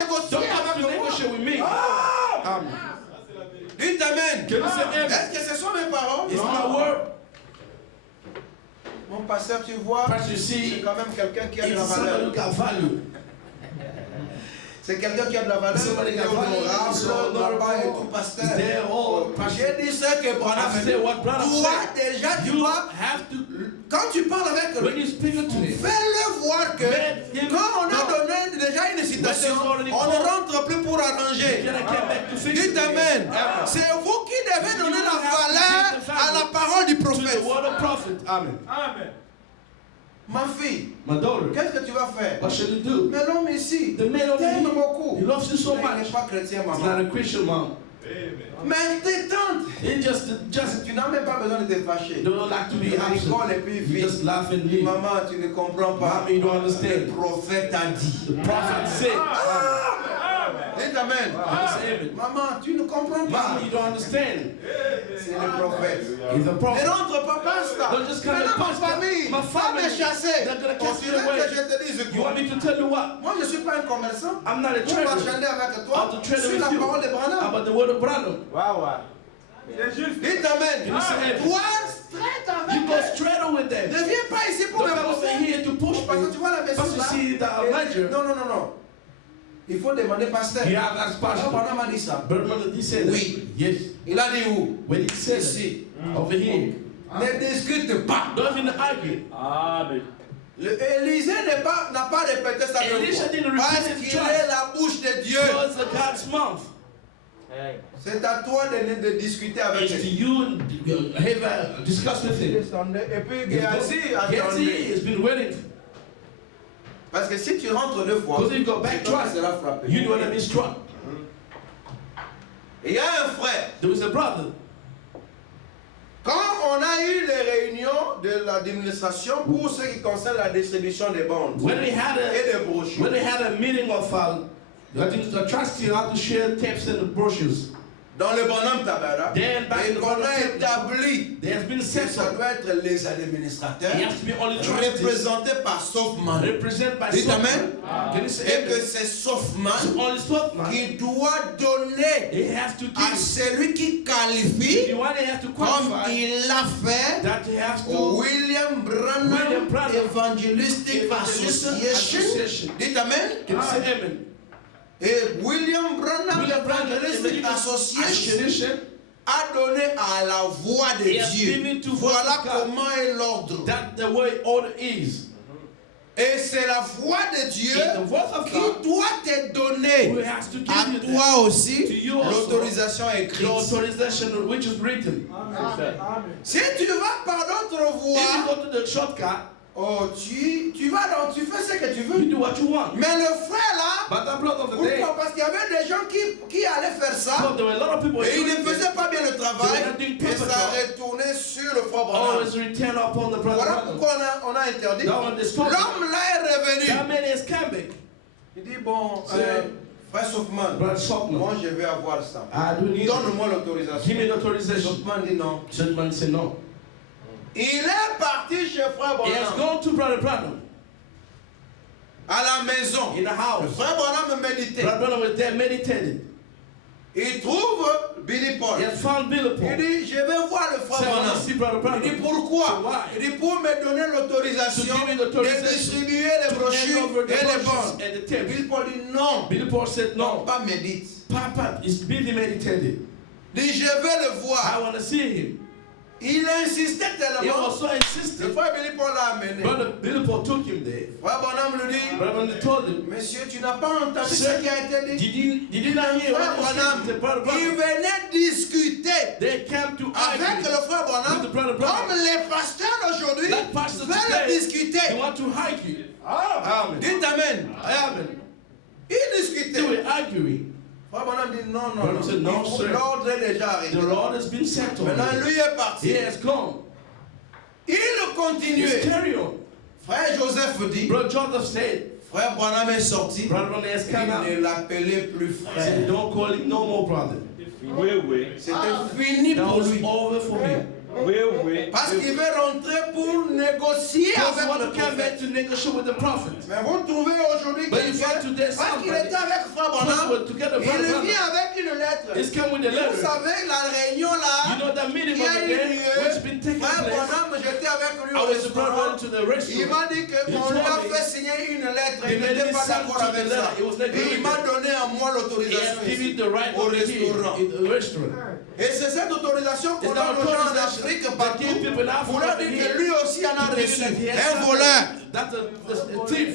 Don't have to negotiate with me. Amen. Dites Amen. Can you say amen? Est-ce que ce sont mes paroles? It's my word. Mon pasteur, tu vois, Pastor, you see, c'est quand même quelqu'un qui a de la it's somebody valeur. who got value. C'est quelqu'un qui a de la valeur. Somebody got value. So Honorable, là-bas et tout, honorable. pasteur. They're all J'ai dit ce que Branham I say what Branham Toi, said. déjà, tu You dois, have to, quand tu parles avec when lui, you speak to him, fais-le voir que Let him quand on a know. donné déjà une citation, Let him already on know. ne rentre plus pour arranger. then I came back to fix it Dites Amen. again. C'est vous qui devez donner You la have to valeur give the à la value parole du to prophète. the word of prophet. Amen. Amen. Ma fille, My daughter, qu'est-ce que tu vas faire? what should you do? Mais l'homme ici, The man over t'aime here, beaucoup. he loves you so Mais il much. n'est pas chrétien, He's not maman. a Christian, mom. Mais tes tantes, He just tu n'as même pas besoin de te fâcher. don't like to be Il absent. rigole et puis il You vit. just laugh and leave. Maman, tu ne comprends pas. Mommy, you don't Le understand. prophète a dit. The prophet said. Dites Amen. Amen. Maman, tu ne comprends pas. Mommy, you don't understand. C'est le prophète. He's a Ne prophet. rentre pas, pasteur. Don't just come Maintenant, and ma pastor. famille My va family, me chasser. they're gonna Oh, cast tu me veux away. que je te dise You want quoi? me to tell you what? Moi, je ne suis pas un commerçant. I'm not a Pour trader. marchander avec I'll toi to trade sur with la you. parole de Branham. About the word of Branham. C'est juste. Dites Amen. Can you say amen? Toi, straight You avec go elle. straight on with them. Ne viens pas ici pour Don't me come over pousser. here to push Parce que me. tu vois la maison Parce que là. si the Et- ledger- Non, non, non, non. Il faut demander pasteur. You have asked Alors, pastor. Branham a dit ça. But he said Oui. yes. Il a dit où? When he said Ici. over here. Ne discute pas. Don't even argue. Amen. Élisée n'a pas répété ça deux Elisha fois. didn't repeat Parce it qu'il twice. est la bouche de Dieu. Because the God's mouth. C'est à toi de discuter avec It's to lui. you and have a discuss with him. Et puis Yes, Géasi a he entendu. has been waiting. Parce que si tu rentres deux fois, Because if you go back tu twice, seras frappé. you don't want to be struck. Il y a un frère. There was a brother. Quand on a eu les réunions de l'administration pour ce qui concerne la distribution des bondes When we had et a des brochures, when they had a meeting of I think the trustee had to share tapes and brochures. dans le bonhomme Tabara, Then back et in the qu'on a bonhomme établi There has been que set ça up. doit être les administrateurs He has to be only trusted, représentés par Softman. represented by Dites someone. Amen. Can you say Et que amen? c'est Softman So only Stockman. qui doit donner He has to à give. celui qui qualifie, The one he has to comme qualify. il l'a fait That he has au to. William William Branham Branham Evangelistic Evangelistic Association. Association. Dites Amen. Can you say amen? Et William Branham William Branham Evangelistic Association a donné à la voix de He has given Dieu. to voice Voilà of God. comment est l'ordre. That the way order is. Et c'est la voix de Dieu It's the voice of qui God doit te who donner has to give à you toi to aussi you also, l'autorisation the écrite. authorization which is written. Si tu vas par d'autres If you voies, go to the shortcut, oh, tu vas dans, tu fais ce que tu you veux. do what you want. Mais le frère là, But the brother of the day, pourquoi? Parce qu'il y avait des gens qui allaient faire ça because there were a lot of people et ils ne doing it, faisaient pas bien le travail They were not doing et proper ça job. retournait sur le frère Branham. always return upon the brother. Voilà pourquoi on a interdit. That one is stopped. L'homme là est revenu. That man is coming. Il dit bon, C'est- frère Soufman, Brother Stockman, moi je vais avoir ça. I do need it. Donne-moi l'autorisation. Give me the authorization. Soufman dit non. Certain man say no. Il est parti chez frère He has Branham gone to Brother Branham à la maison. in the Le house. frère Branham méditait. Brother Branham was there meditating. Il trouve Billy Paul. He has found Billy Il Paul. dit je vais voir le frère Say, I want to Branham. see Brother Il dit Branham. pourquoi? So why? Il dit pour me donner l'autorisation To give me de l'autorisation distribuer les to hand brochures over the et les brochures bonnes. and the tapes. Billy Paul dit non. Billy Paul said, no, Pas médite. Papa is busy meditating. Il dit je vais le I voir. want to see him. Il insistait He tellement. was so Le insistent. frère Billy Paul l'a amené. Brother Billy Paul took him there. Frère Branham lui dit Brother Branham told him, monsieur, tu n'as pas entendu Sir, ce qui a été dit? did you not hear Frère what Branham, he said? Brother il Branham, venait discuter they came to avec argue. le frère Branham, With the brother Branham. comme les pasteurs d'aujourd'hui Like pastors veulent today, discuter. They want to argue. Amen. Dites Amen. Amen. Ils They discutaient. were arguing. Frère Branham dit non, non, Branham non. said, no, sir. L'ordre est déjà The arrivé. Lord has been settled. Maintenant, lui est parti. He has gone. Il He's continuait. carry on. Frère Joseph dit, Brother Joseph said, frère Branham est sorti. Brother Branham has come out. Il ne l'appelait plus He said, frère. Ah. don't call him no more brother. C'était fini That pour was lui. over for him. Oui, oui. Parce qu'il veut rentrer pour négocier Because avec you want le to come prophète. back to negotiate with the prophet. Mais vous trouvez aujourd'hui But you quelqu'un, find today parce qu'il somebody était avec Frère who Branham, was together with il Brother vient Branham. avec une lettre. He's come with a Vous letter. savez, la réunion là, You know that meeting qui a over eu there, which lieu, been taking Frère place. Branham, j'étais avec lui I au was brought restaurant. to the Il restaurant. m'a dit He qu'on lui a told me fait signer une lettre. they Il made n'était me pas sign d'accord to avec the ça. letter. It was not Et il good. m'a donné à moi He l'autorisation has given ici, the right au over here restaurant. in the restaurant. Et c'est cette autorisation qu'on It's donne not aux gens en authorization Afrique that partout give people in pour leur Africa dire here que lui aussi en a to give reçu. that he has Un something. voleur. That's a thief.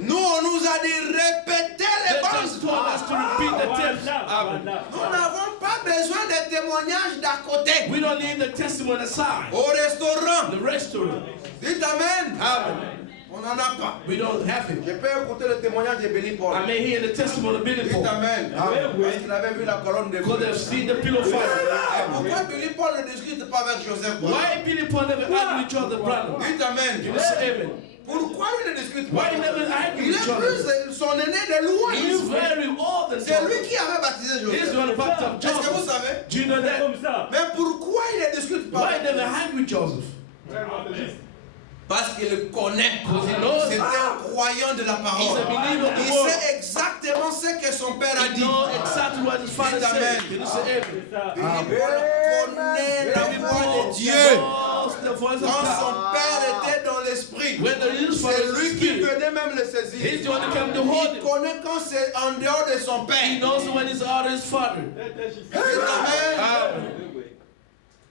Nous, on nous a dit répétez They les just bandes. told us to repeat the text. Amen. Nous n'avons pas besoin de témoignages d'à côté. We don't need the testimony aside. Au restaurant. The restaurant. Dites Amen. Amen. On n'en a pas. We don't have it. Je peux écouter le témoignage de Billy Paul. I may hear the testimony of Billy Dites Paul. Amen. Parce qu'il avait vu la colonne de Because feu. they've seen the pillow fire. Et pourquoi Billy Paul ne discute pas avec Joseph Paul? Why Billy Paul never argued with each other, brother? Dites Amen. Can you say amen? Pourquoi il ne discute pas? Why he never argued Il with est each other? plus son aîné de loin. He's very old and C'est lui tall. qui avait baptisé He's Joseph. the one who baptized Est-ce que vous Joseph. savez? Do you know that? Comme ça. Mais pourquoi il ne discute pas? Why he never argued with Joseph? Parce qu'il le connaît. Because he knows C'est un croyant de la he's parole. a believer of the Il word. sait exactement ce que son père a He dit. knows exactly what his father Dites said. amen. Can you say amen? C'est ça. Billy Paul connaît la Billy voix Paul de Dieu. knows the voice of Quand God. son père était dans l'esprit, When the his father c'est is lui qui spirit, venait même le saisir. he's the one who came to hold Il him. connaît quand c'est en dehors de son He père. knows when he's out of his father. Dites amen. Amen.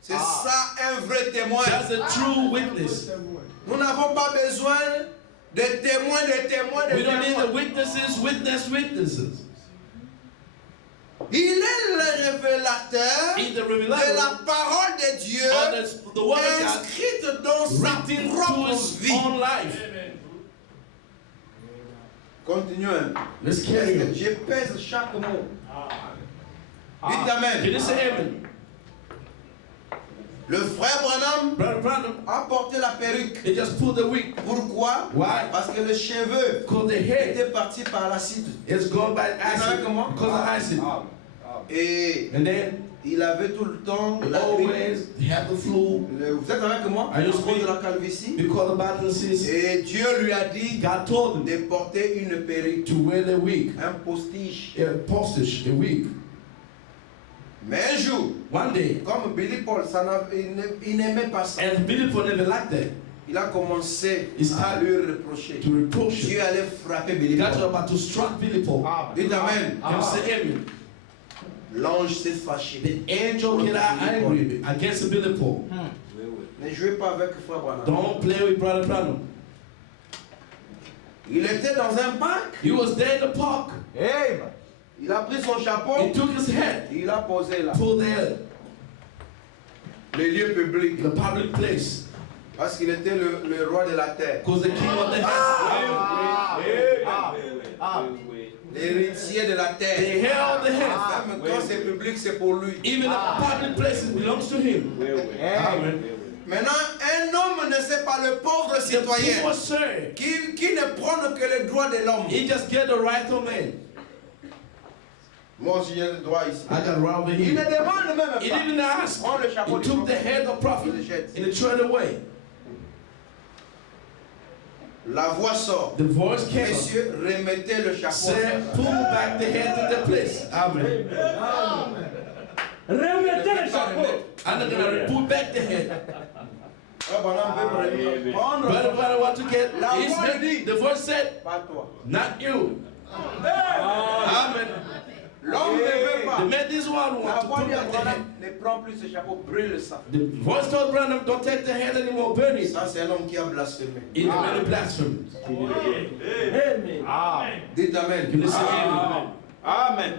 C'est ça un vrai témoin. That's a true witness. Nous n'avons pas besoin de témoins, de témoins, de We don't need the témoins. witnesses. Il est le révélateur He's the de revelator la parole de Dieu of the word of God inscrite dans sa written to propre his vie. own life. Continuons. Let's carry on. Je pèse chaque mot. Dites Can Amen. you say amen? Le frère Branham Brother Branham, a porté la perruque. he just pulled the wig. Pourquoi? Why? Parce que les cheveux Because the hair étaient partis par l'acide. is gone by Vous savez acid. comment? Because of acid. Et And then il avait tout le temps he la grippe. always had the flu Vous êtes avec moi? Are you À cause speaking? de la calvitie. because of balances. Et Dieu lui a dit God told him de porter une perruque, to wear the wig, un postiche. a postage, a wig. Mais un jour, One day, comme Billy Paul, il n'aimait pas ça. and Billy Paul never liked that. Il a commencé It's à time lui reprocher. to reproach Dieu him. allait frapper Billy God was Paul. about to strike Billy Paul. Dites Amen. Can you say amen? L'ange s'est fâché. The angel get out angry against Billy Paul. Ne jouez pas avec Frère Branham. Don't play with Brother Branham. Il était dans un parc. He was there in the park. Il a pris son He chapeau. took his hat, Il l'a posé là. pulled there, Les lieux publics. the public place, Parce qu'il était le roi de la terre. because the king of the hat, L'héritier de la the terre. hair of the hat, Même quand c'est public, c'est pour lui. even the public places belongs to him. Amen. Maintenant, un homme ne sait pas, le pauvre The citoyen, poor sir, qui ne prône que les droits de l'homme. he just get the right of man. Moi aussi, j'ai le droit ici. I got right over Il ne here. demande même He pas. didn't ask. Prends le chapeau He du took the prophète. head of prophet Il le jette. and he threw it away. La voix sort. The voice came up, Messieurs, remettez le chapeau. said, pull back the head to the place. Amen. Remettez le chapeau. I'm not gonna pull back the head. Frère Branham veut prendre. Brother, brother, what to get? La He's voix not- dit. The voice said, Pas toi. not you. Amen. L'homme ne veut pas. The man, this one La want to voix pull dit à back the head. Branham, ne prends plus ce chapeau, brûle ça. The voice told Branham, don't take the head anymore, burn it. Ça, c'est un homme qui a blasphémé. In the many blasphemy. Amen. Dites Amen. Can you say amen? Amen.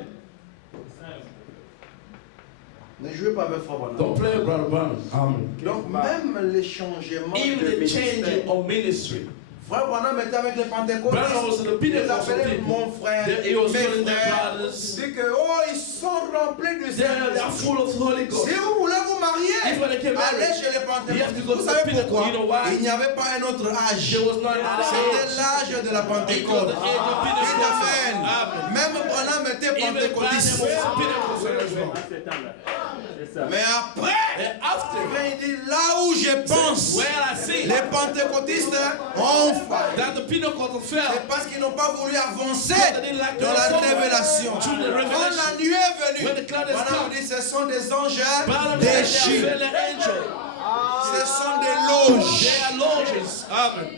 Ne jouez pas avec Frère Branham. Don't play with Brother Branham. Amen. Donc, même les changements Even de the ministère. changing of ministry. Frère Branham était avec les Pentecôtistes. Branham was in the Il les Pentecostal appelait people. mon frère, He was mes calling them frères. brothers. Il dit que, oh, ils sont remplis du They are Saint-Esprit. full of the Holy Ghost. Si vous voulez vous marier, If when they get allez married, chez les you have to Pentecôtistes. go Vous to the savez Pentecostal. pourquoi? You know why? Il n'y avait pas un autre âge. There was not another C'était age. l'âge de la It was Pentecôte. the age of Dites Pentecost. Amen. Amen. Même Branham était Even Branham pentecôtiste. was Pentecostal as well. À cet temps-là. C'est ça. Mais après, And after, il dit là où je pense, where I see les pentecôtistes ont failli. that the Pentecostal fell, C'est parce qu'ils n'ont pas voulu avancer they didn't like dans la the révélation. to the Quand revelation. la nuit est venue, When the cloud has Branham come, dit ce sont des anges Balaam said they déchus. are fallen angels. Ce sont des loges. They are loges. Amen.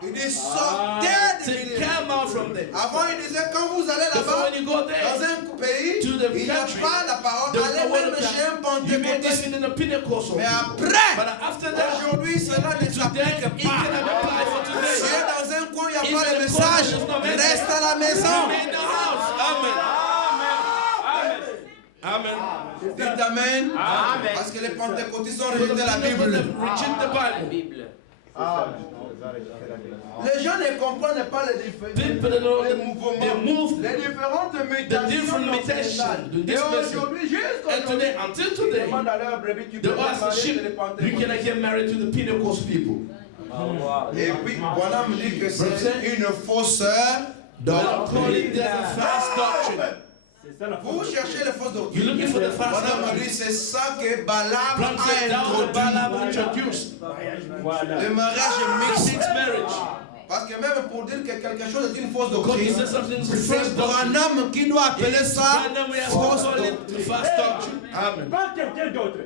Il dit sortez du Say, milieu. come out from there. Avant, il disait quand vous allez Before là-bas, when you go dans there, un pays, to the il n'y a country, pas la parole. there's Allez no word même of chez un God. You may pentecôtiste. listen in the Pentecostal. Mais But après, after that, aujourd'hui, cela ne today, s'applique it pas. cannot apply for Si today. dans un coin, il n'y a If pas in de the message, corner there's no message, reste à la maison. Remain in the house. Amen. Amen. Dites Amen. Amen. Parce que les pentecôtistes ont For the rejeté la people Bible. that reject the Bible. Les gens ne comprennent pas les People that know les they mouvements, move les différentes mutations different dans ce mutations message. de Et this message. aujourd'hui, jusqu'à And today, until today, demande à leur brebis, tu the peux pas us marier sheep, les you pentecôtistes. cannot get married to the Pentecostal people. Et puis, Branham dit que c'est une fausse But I'm calling doctrine. that a false doctrine. C'est ça la Vous faute. cherchez les fausses You're doctrines. looking for the false Branham doctrine. dit c'est ça que Balaam Balaam said a that was what Balaam introduit. introduced. Voilà. Le mariage mixte. Mixed marriage. Parce que même pour dire que quelque chose est une fausse Because he doctrine, said something is a c'est false doctrine. Branham qui doit appeler It's ça Branham we have to fausse call it doctrine. the false doctrine. Amen. Pas quelqu'un d'autre.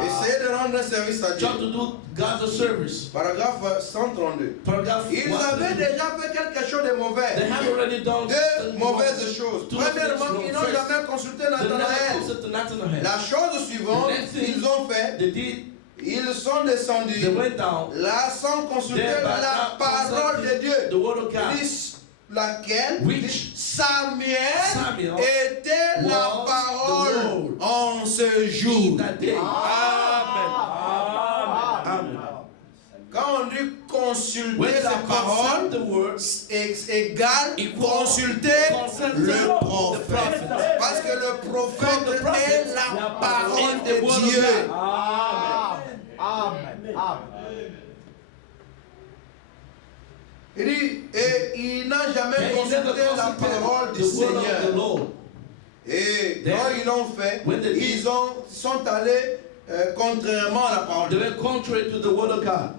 Essayez de rendre un service à Dieu. Try to do God's service. Paragraphe 132. Paragraph Ils 1. avaient déjà fait quelque chose de They mauvais. have already done Deux mauvaises choses. Two Premièrement, things ils n'ont wrong. jamais consulté They never Nathanaël. consulted Nathanael. La chose suivante The next thing qu'ils ont fait, They did. ils sont They descendus went down. là sans consulter Then by la not parole de consulting Dieu. the word of God. Dis laquelle Which Samuel Samuel était la was parole the word. en ce jour. In that day. Amen. Amen. Quand on dit consulter When la they parole, consult the word, égale equal consulter consult le the prophète. prophet. Parce que le prophète the prophet est la parole is the de word of Dieu. God. Il dit, et il n'a jamais And he never consulté la parole consulted du the word of the Seigneur. Lord. Et Then, quand ils l'ont fait, when they did, ils sont allés contrairement à la parole de They Dieu. were contrary to the word of God.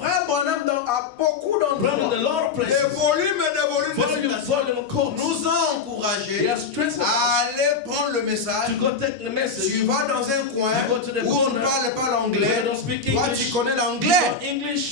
Frère Branham, à beaucoup Brother, d'endroits, the Lord des places volumes et des volumes de volume, citations volume of quotes. nous ont They encouragés are stressing us à aller prendre le message. to go take the message. Tu vas dans un coin You go to the où on ne corner parle pas where l'anglais. they don't speak Toi, English. tu connais You l'anglais. know English.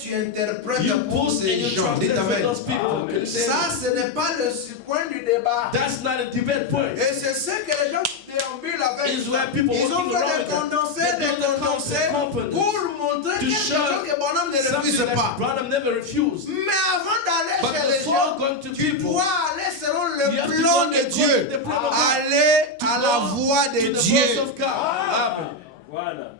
Tu interprètes You pour post and ces you gens. Dites translate for Amen. those people. Can you say Ça, amen? ce n'est pas le point du débat. That's not a debate point. Et c'est ce que les gens déambulent avec. Is where people Ils ont walking fait around des with condensés, them. They des do the condensés components pour montrer to quelque show chose que Bonhomme ne refuse something pas. that Branham never refused. Mais avant d'aller But chez les before gens, going to tu people, dois aller selon you le have to plan go de according Dieu. to the plan of God. Aller To à go la voix to de the voice Dieu. of God. Amen. Voilà.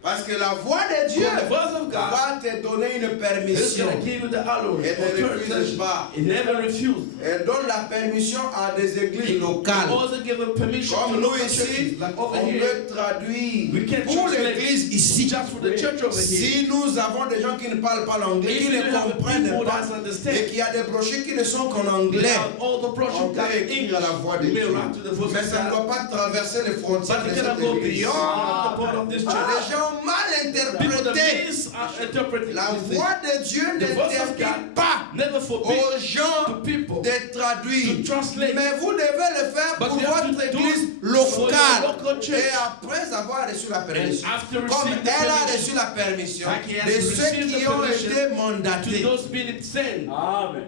Parce que la voix de Dieu The voice of God va te donner une is permission. going to give you the allure. Elle ne refuse pas. It never refused. Elle donne la permission à des églises It locales. also give a permission Comme to nous local ici, churches. Like over on here, peut traduire we can pour translate l'église ici. just for the church over here. Si nous avons des gens qui ne parlent pas l'anglais, If qui you ne have comprennent people pas, that understand, et qu'il y a des brochures qui ne sont qu'en anglais, all the on brochures peut got écrire à la voix de English. Dieu. May write to the voice Mais of ça ne God. doit pas traverser les frontières But de you cannot cette go église. beyond the part of this church. Les gens ont mal People that interprété. misinterpret La this thing. voix de Dieu The voice of n'interdit God pas never forbid aux gens to people de traduire. to translate. Mais vous devez le faire But pour you have votre to do église it for your locale. local church. Et après avoir reçu la And permission, after comme receiving the elle a permission, reçu la permission like he has de ceux received qui the ont permission été to mandatés. those being sent. Amen.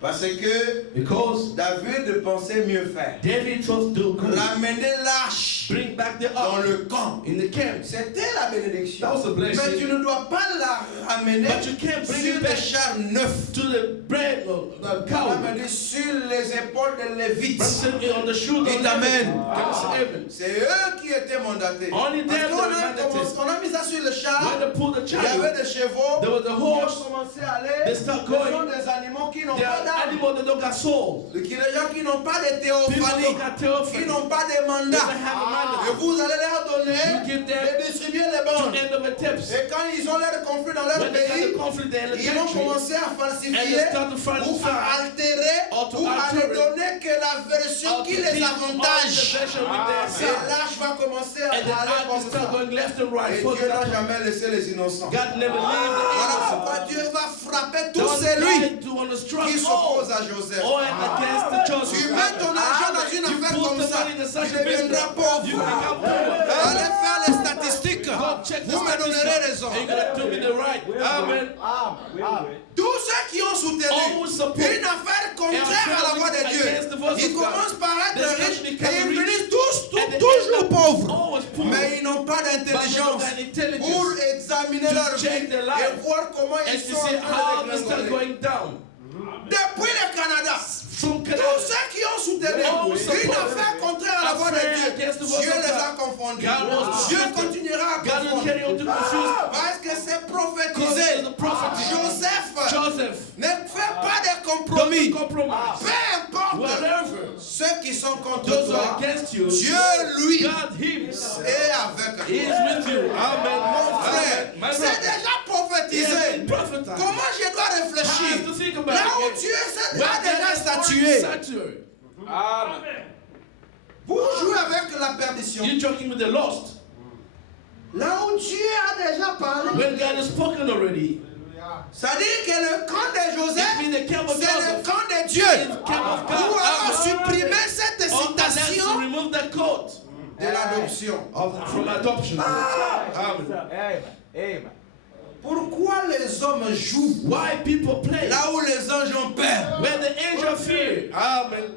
Parce que Because David pensait mieux faire. David chose to go Ramener l'arche bring back the dans ark le camp. in the camp. C'était la bénédiction. That was a blessing. Mais tu ne dois pas la ramener But you can't bring sur it des back chars neufs. to the bread of the cow. On dit sur les épaules des Lévites. But sitting on the shoulder of Dites Amen. Can you say amen? C'est eux qui étaient mandatés. Only Parce them qu'on that a, were mandated. on a mis ça sur le char. When they pulled the Il y avait child, des chevaux. there was a Ils horse. ont commencé à aller. They start Ce sont going. des animaux qui n'ont There pas are d'âme. animals that don't got souls. Les gens qui n'ont pas de People théophanie. don't got Qui theophany. n'ont pas de They mandat. don't have a Et mandate. vous allez leur donner You give them de distribuer les to bandes. end of a tips. Et quand ils ont leur conflit dans leur When they got pays, the conflict there in the ils vont country, commencer à and falsifier they start to ou falsify à altérer or to ou à alter ne it, donner que la version or qui to les keep avantage. the version with their Et side. l'âge va commencer à And the aller art comme will start ça. going left and right. Et For Dieu n'a God jamais laissé les innocents. never leave the Voilà innocent. pourquoi Dieu va frapper tout Don't celui try to on the strong qui s'oppose à Joseph. or against the chosen. Tu mets ton argent dans une You affaire put comme the ça, money in tu such a business, deviendras you pauvre. become poor. Allez faire les statistiques. Go check the Vous me donnerez raison. and you're gonna do me the right. Amen. Oui, oui. Tous ceux qui ont soutenu Always support une affaire contraire à la voix de Dieu, against the voice ils of God. commencent par être They riches become et ils rich. finissent At the toujours end, pauvres. always poor. Mais ils n'ont pas But they don't d'intelligence have intelligence pour examiner to leur vie check their life et voir comment and ils to sont see en how train they de start dégringoler. going down. Depuis le Canada, From Canada, tous ceux qui ont soutenu All une support. affaire contraire à la voix de Affair against the Dieu, voice Dieu of les God. a confondus. God was Dieu confused. continuera à God will confondre. carry on to confuse. Parce que c'est Because prophétisé. there's a prophet. Joseph, Ne fais pas de don't compromis. compromise. Peu importe Whatever ceux qui sont contre those who are toi, against you, Dieu, lui, God, Him, est avec He is toi. with you. Amen. Mon frère, Amen. My c'est brother, déjà He has prophétisé. been prophesied. Comment je dois I have réfléchir? to think about Là où it. Dieu Where a déjà God has statué. already statué. Vous jouez avec la perdition. You're joking with the lost. Là où Dieu a déjà parlé. When God has spoken already, Ça dit que le camp de Joseph, it means the camp of c'est le Joseph camp de Dieu. is the camp of God. Pour avoir Amen. supprimé cette Or God has to citation remove the coat de l'adoption. from adoption. Amen. Amen. Amen. Pourquoi les hommes jouent Why people play là où les anges ont peur? when the angel fear? Amen.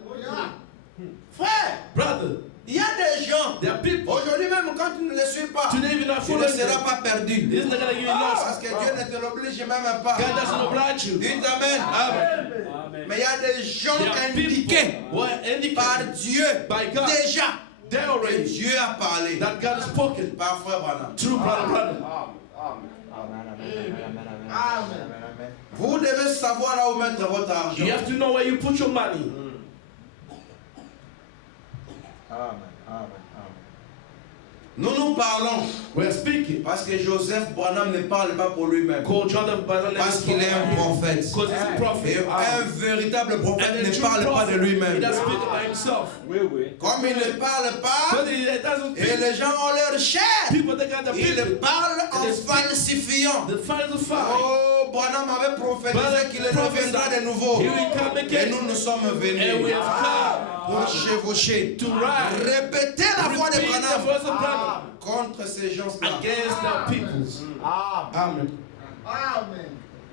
Frère, Brother, il y a des gens, there are people aujourd'hui même quand tu ne les suis pas, today even not tu ne following seras them. pas perdu. This is not gonna give you lost. Parce que Dieu ne te l'oblige même pas. God doesn't oblige you. Dites Amen. Amen. Amen. Mais il y a des gens There are people indiqués who are indicated par Dieu by God. déjà. They Et already Dieu a parlé that God has spoken par frère Branham. through Brother Branham. Vous devez savoir là où mettre votre argent. You have to know where you put your money. Nous parlons We're speaking. parce que Joseph Branham ne parle pas pour lui-même. Called Jonathan Branham Parce qu'il est un prophète. because he's a Et prophet. un véritable prophète And a ne true parle pas prophet, de he lui-même. doesn't speak about himself. Oui, oui. Comme il ne parle pas, But he doesn't et les gens ont leur chair, people that got the il people. parle en They speak. falsifiant. The falsify. Oh, Branham avait prophétisé qu'il reviendra de nouveau. He will come Et again. nous nous sommes And we venus have come pour chevaucher, to ride. répéter la voix de Repeat the Branham voice of Branham contre ces gens-là. against the peoples. Amen.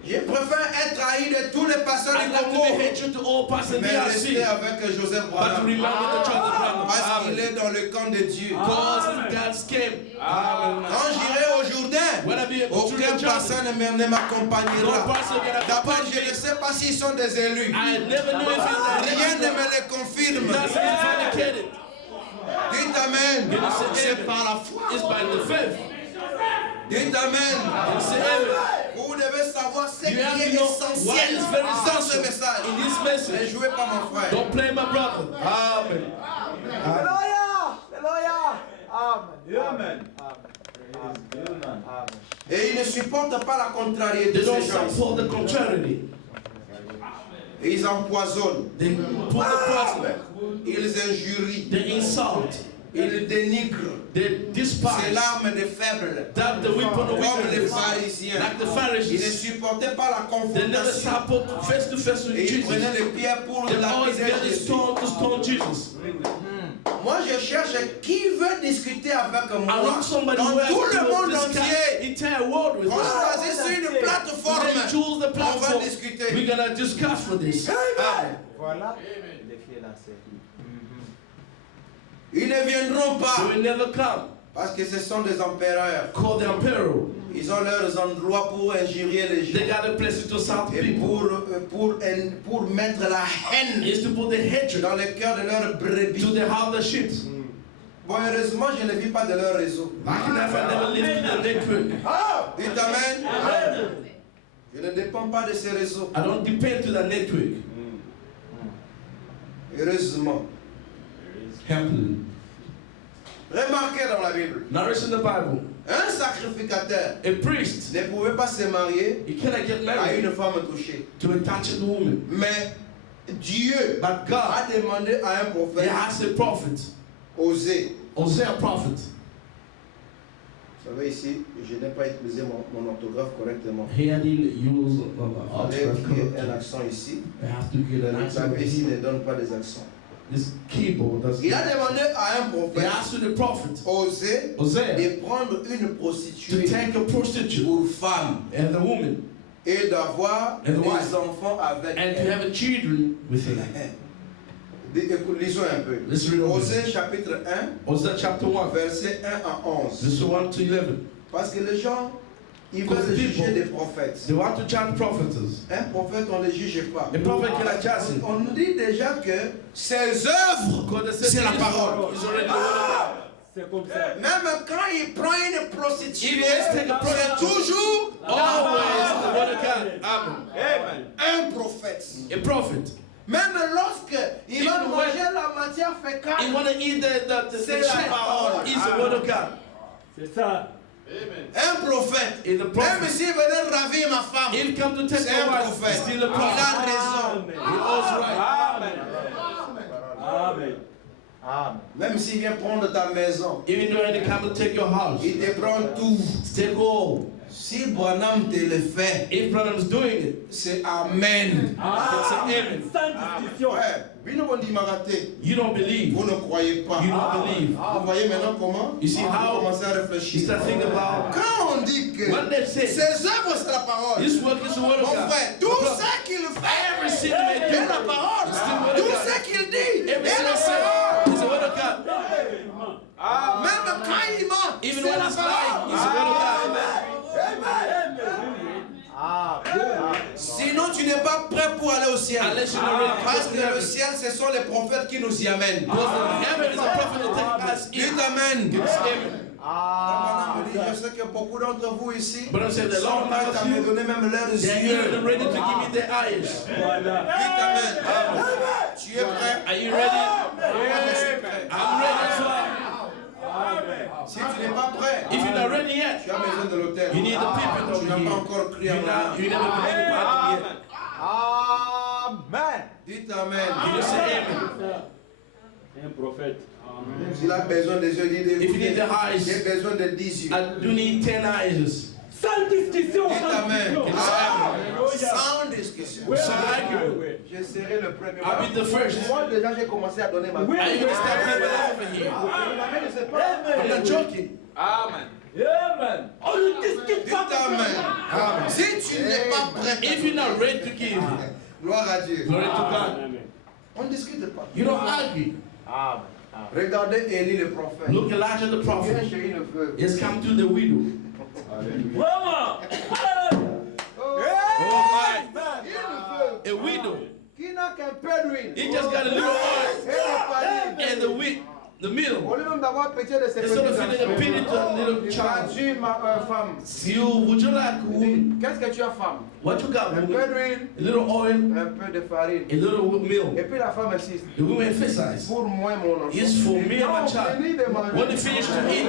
Je préfère être haï de tous les pasteurs I'd du like to Congo, be hatred to all pastors in mais the rester RC, avec Joseph but to Branham. remain with the church of Branham. Parce qu'il Amen. est dans le camp de Dieu. Because God's came. Amen. Quand j'irai au Jourdain, When I be able to aucun the pasteur ne no m'accompagnera. pastor can D'abord, accompany je ne me. sais pas s'ils sont des élus. I never knew if Rien ne it's me le confirme. that's vindicated. Dites Amen. It is C'est par la foi. It's by the faith. Dites Amen. It's amen. Vous devez savoir ce qui You have est to know what essentiel is very dans ce essential message. in this Ne message. jouez pas mon frère. Don't play my brother. Amen. Hallelujah! Hallelujah! Amen. Amen. Amen. Et ils ne supportent pas la contrariété They de don't ces gens. support the contrary. Et ils empoisonnent. They put the poison. Ils injurient. They insult. Ils dénigrent. They C'est despise. l'arme des faibles. That the weapon of Comme les wickedness. pharisiens. Like the Ils ne Pharisees. supportaient pas la They never confrontation. support face to face with Et ils Jesus. prenaient les pierres pour They always lapider get the Jésus. stone to stone Jesus. Moi, je cherche qui veut discuter avec I moi. want somebody Dans who has tout le monde this entier. entire world with On us. choisit sur une plateforme. Then choose the On va platform. discuter. We're gonna discuss for this. Amen. Voilà. Le défi est lancé. Ils ne viendront They pas will never come. parce que ce sont des empereurs. Call them peril. Ils ont leurs endroits pour injurier les They gens. got a place to south Et people. pour mettre la haine Is to put the hatred dans le cœur de leurs brebis. to the heart of the sheep. Bon, heureusement, je ne vis pas de leur réseau. Lucky enough, I never lived in the network. Dites Amen. Je ne dépends pas de ces réseaux. I don't depend to the network. Heureusement. Happily. Remarquez dans la Bible. Nourish in the Bible. Un sacrificateur A priest, ne pouvait pas se marier he cannot get à married une femme touchée. to a touched woman. Mais Dieu But God, a demandé à un he prophète, asked a prophet, Osée. Hosea prophet. Vous savez ici, je n'ai pas utilisé mon orthographe correctement. He didn't use Vous avez un accent ici. I have to get an Le accent. clavier ici ne donne pas des accents. This keyboard doesn't. Il a demandé à un He prophète, asked the prophet, Osée, Hosea, de prendre une to prostituée take a prostitute pour femme and the woman et d'avoir And des wife. enfants avec and to elle. have a children with her. Écoute, lisons un peu. Let's read over Osée this. chapitre 1, Hosea chapter 1, verset 1 à 11. verse 1 to 11. Parce que les gens, ils Because veulent people- juger des prophètes. They want to judge prophets. Un prophète, on ne les juge pas. The prophet cannot judge him. On nous dit déjà que ses œuvres, Because they said c'est la his parole. word is already the word of God. C'est comme ça. Même quand il prend une prostituée, Even if they take a c'est prostitute, toujours always the word of God. Amen. Amen. un prophète. A prophet. Même lorsque il va Even manger la matière You fécale, want to eat the C'est la shit, parole. is the word of God. C'est ça. un prophète, Is the même prophet. s'il venait ravir ma femme, If come to take c'est your un wife, prophète. it's Il still a prophet. a raison. Amen. He also right. Amen. Amen. Amen. Même s'il vient prendre ta maison, Even when they come to take your house, il te prend tout. take all. Si Branham te le fait, If Branham's doing it, c'est Amen. Amen. Sans discussion. Ouais, Bino Bondi Maraté, You don't believe. vous ne croyez pas. You don't believe. Vous voyez maintenant comment You see vous how commencez à you réfléchir. start thinking about Quand on dit que when they say ses œuvres c'est la parole, this work is the word of mon God. frère, tout ce qu'il Every fait, sin they c'est do, la parole. it's the word of Tout God. ce qu'il dit, Every c'est sin la they say parole. is the word of God. Même quand il ment, Even c'est when la it's lying, it's the parole. word of God. Amen. Sinon, tu n'es pas prêt pour aller au ciel. Unless you're not ready to Parce go to que le heaven. ciel, ce sont les prophètes qui nous y amènent. Because heaven is a prophet that takes us in. Dites Amen. Give us amen. Madame me dit, je sais que beaucoup d'entre vous ici But I'm saying that sont Lord prêts à me knows you. donner même leurs They're yeux. even ready to give me their eyes. Voilà. Dites Amen. Tu es prêt? Are you ready? Moi, je suis prêt. I'm ready as well. Si tu n'es pas prêt, If you're not ready yet, tu as besoin de l'hôtel. you need the people Tu over n'as pas here. encore crié à You maman. never been to God yet. Amen. Dites Amen. Can you say amen? Un prophète. S'il a besoin des yeux, dites If you need the eyes, j'ai besoin de 10 yeux. I do need 10 eyes. Sans discussion. Dites Sans Amen. discussion. Sans discussion. Oui, So oui, accurate. oui. Je serai le premier. I'll be the first. Moi déjà j'ai commencé à donner ma Oui, vie. Are you gonna start giving over here? Je ne sais pas. I'm not joking. Amen. Amen. On ne discute pas. Dites Amen. Si tu n'es pas prêt, If you're not ready to give, gloire à Dieu. glory to God. Amen. On ne discute pas. You don't argue. Amen. Regardez Élie le prophète. Look, Elijah the Viens prophet chez une veuve. has come to the widow. Vraiment. Oh my. Une veuve A widow. qui n'a qu'un peu d'huile. He just got a little oil Et la farine. and the wheat, the middle. Au lieu même d'avoir pitié de ses Instead of petits feeding a pity to a little enfants. child. As-tu ma femme? Would you like a woman? Qu'est-ce que tu as femme? What you got, Un peu woman? d'huile, A little oil, un peu de farine. a little Et milk. puis la femme insiste. The woman emphasized. Pour moi, mon enfant. It's for me and my Non, child. finis de manger. When they finish to eat,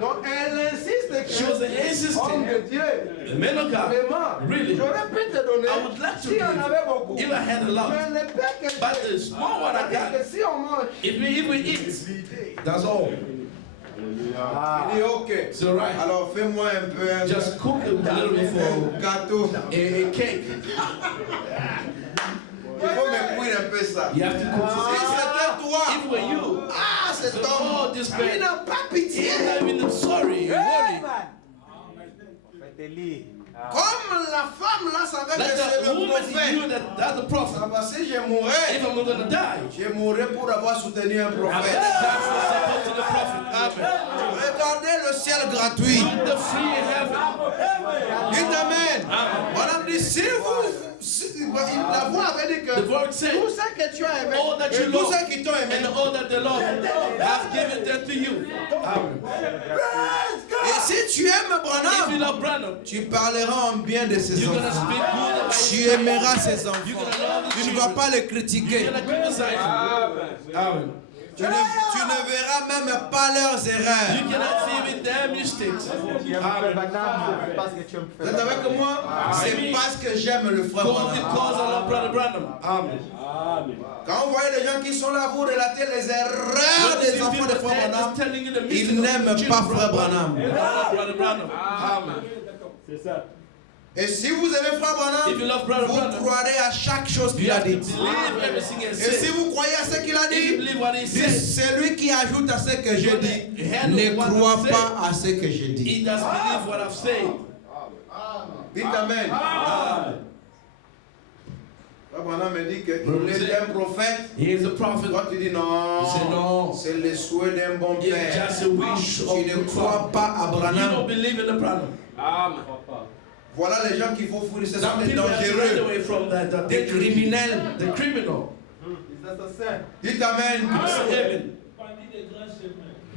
Donc elle insiste she was que homme insisting. de Dieu, The man of God, vraiment, really, j'aurais pu te donner I would like to si on give avait beaucoup. if I had a lot. Mais le peu que But the small one I c'est que got, si on mange, if we eat, that's all. il dit ok. It's all right. Alors fais-moi un peu un Just cook a little bit for gâteau. a cake. Il faut me cuire un peu ça. You have to cook Si for c'était toi, If it were you, ah cet oh, homme, this il man, n'a pas pitié. he's not even sorry, worried. Prophète Élie. Comme la femme là savait que Like c'est the le woman knew prophète. that's the prophet. Ah bah, si je mourrais, If I'm gonna die, je mourrais pour avoir soutenu un I'm prophète. gonna die for support to the prophet. Amen. Regardez le ciel gratuit. Look the free heaven. Dites Amen. Amen. Voilà, dit, si la voix avait dit que The word said, tout ça que tu as aimé, all that et you tout love, ça qui t'ont aimé, and all that the Lord has given them to you. Amen. et si tu aimes If you Branham, love Branham, tu parleras en bien de ses you're gonna enfants. speak good about Tu his aimeras ses You're enfants. gonna love his Tu ne children. vas pas les You're critiquer. gonna criticize him. Amen. Tu ne verras même pas leurs erreurs. You cannot see even their mistakes. Tu aimes Frère Branham, c'est parce que tu aimes Vous Frère êtes Branham. avec moi? C'est parce que j'aime le frère Branham. Because I love Brother Branham. Amen. Amen. Quand vous voyez les gens qui sont là, vous relatez les erreurs des enfants de frère Branham, ils n'aiment pas frère Branham. Brother Branham. Amen. C'est ça. Et si vous aimez frère If you Branham, love Brother vous Branham, croirez à chaque chose qu'il you a have to dit. believe everything he Et si said. vous croyez à ce qu'il a If you dit, believe what he said, c'est lui qui ajoute à ce que j'ai dit. Ne crois pas à ce que j'ai dit. he does believe what I've said. Dites Amen. Amen. Frère Branham me dit qu'il est un prophète. He is a prophet. Toi tu dis non, You say no. c'est le souhait d'un bon It's père. just a wish of Tu ne good crois father. pas à You don't Branham. believe in the Branham. Amen. Voilà les gens qu'il faut fuir. Ce sont Some des people have to run dangereux, away from that. des criminels. The criminal. Les assassins. Dites Amen. Amen.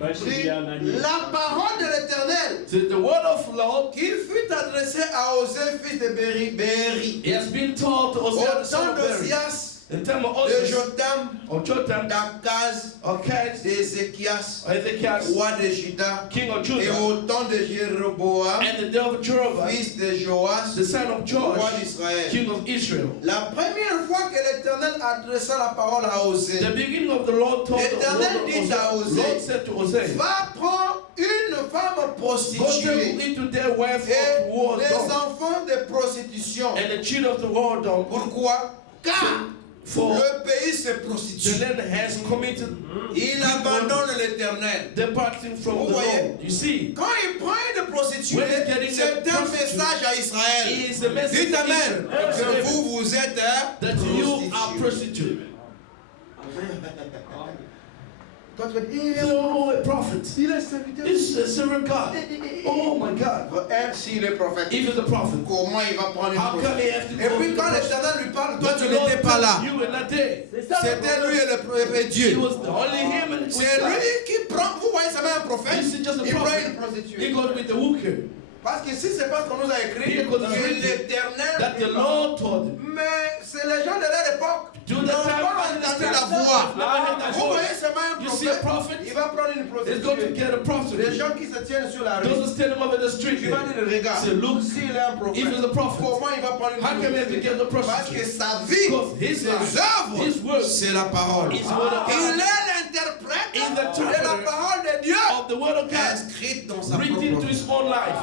La parole de l'Éternel So the word of Lord, qui fut adressée à Osée, fils de Béri, he has been taught to au Hosea the son temps of Beeri. d'Osias, In time of de Osias, Jotam, of Jotham, d'Akaz, of Kaz, d'Ézéchias, Ezekias, roi de Juda, king of et Judah, au temps de Jéroboam, and the day of Jeroboam, fils de Joas, the son of roi Joash, d'Israël. king of Israel. La première fois que l'Éternel adressa la parole à Osée, The beginning of the Lord told the L'Éternel dit à Lord, Osée, Lord said to Hosea, va prendre une femme go prostituée into their wife et of war les dog, enfants de prostitution. and the children of the war dog, Pourquoi? Car for le pays se the prostitue. land has committed Il abandonne l'Éternel. departing from Vous the voyez? Lord. You see, Quand il prend une prostituée, When he's getting c'est a un prostitute, message à he Israël. is the message Dites to Amen. Israel. Que vous êtes That you are prostituée. prostitute. Toi, tu vas dire, Oh, a prophet. il est serviteur. This is a servant God. Oh my God. S'il est prophète, If it's a prophet, comment il va prendre une how come prostituée? he has to Et go puis to the quand prophet? l'Éternel lui parle, toi But tu the Lord n'étais pas said là. you were not there. C'était lui et It Dieu. was only him and C'est lui qui prend, vous voyez, ça met un prophète, This is just a il prend prophet. une prostituée. He goes with the hooker. Parce que si c'est pas ce qu'on nous a écrit, Here goes the que written l'Éternel that the lui parle. Lord told him. Mais c'est les gens de leur époque Do n'ont the time pas entendu la voix. never heard that Vous voyez, voice. c'est pas un You see a prophète, prophet? il va prendre une He's going to prostituée. get a Les prostitute. gens qui se tiennent sur la rue, Those who stand him over the street. tu vas dire, regarde, Say, look, s'il est un prophète, if he's a prophet, comment il va prendre une how can he have to prostituée? get the Parce que prostitute? sa vie, Because his ses life, œuvres, his words, c'est la parole. his word of Il God, est l'interprète He's the de la interpreter parole de Dieu of the word of God, inscrite dans sa written propre to vie. his own life.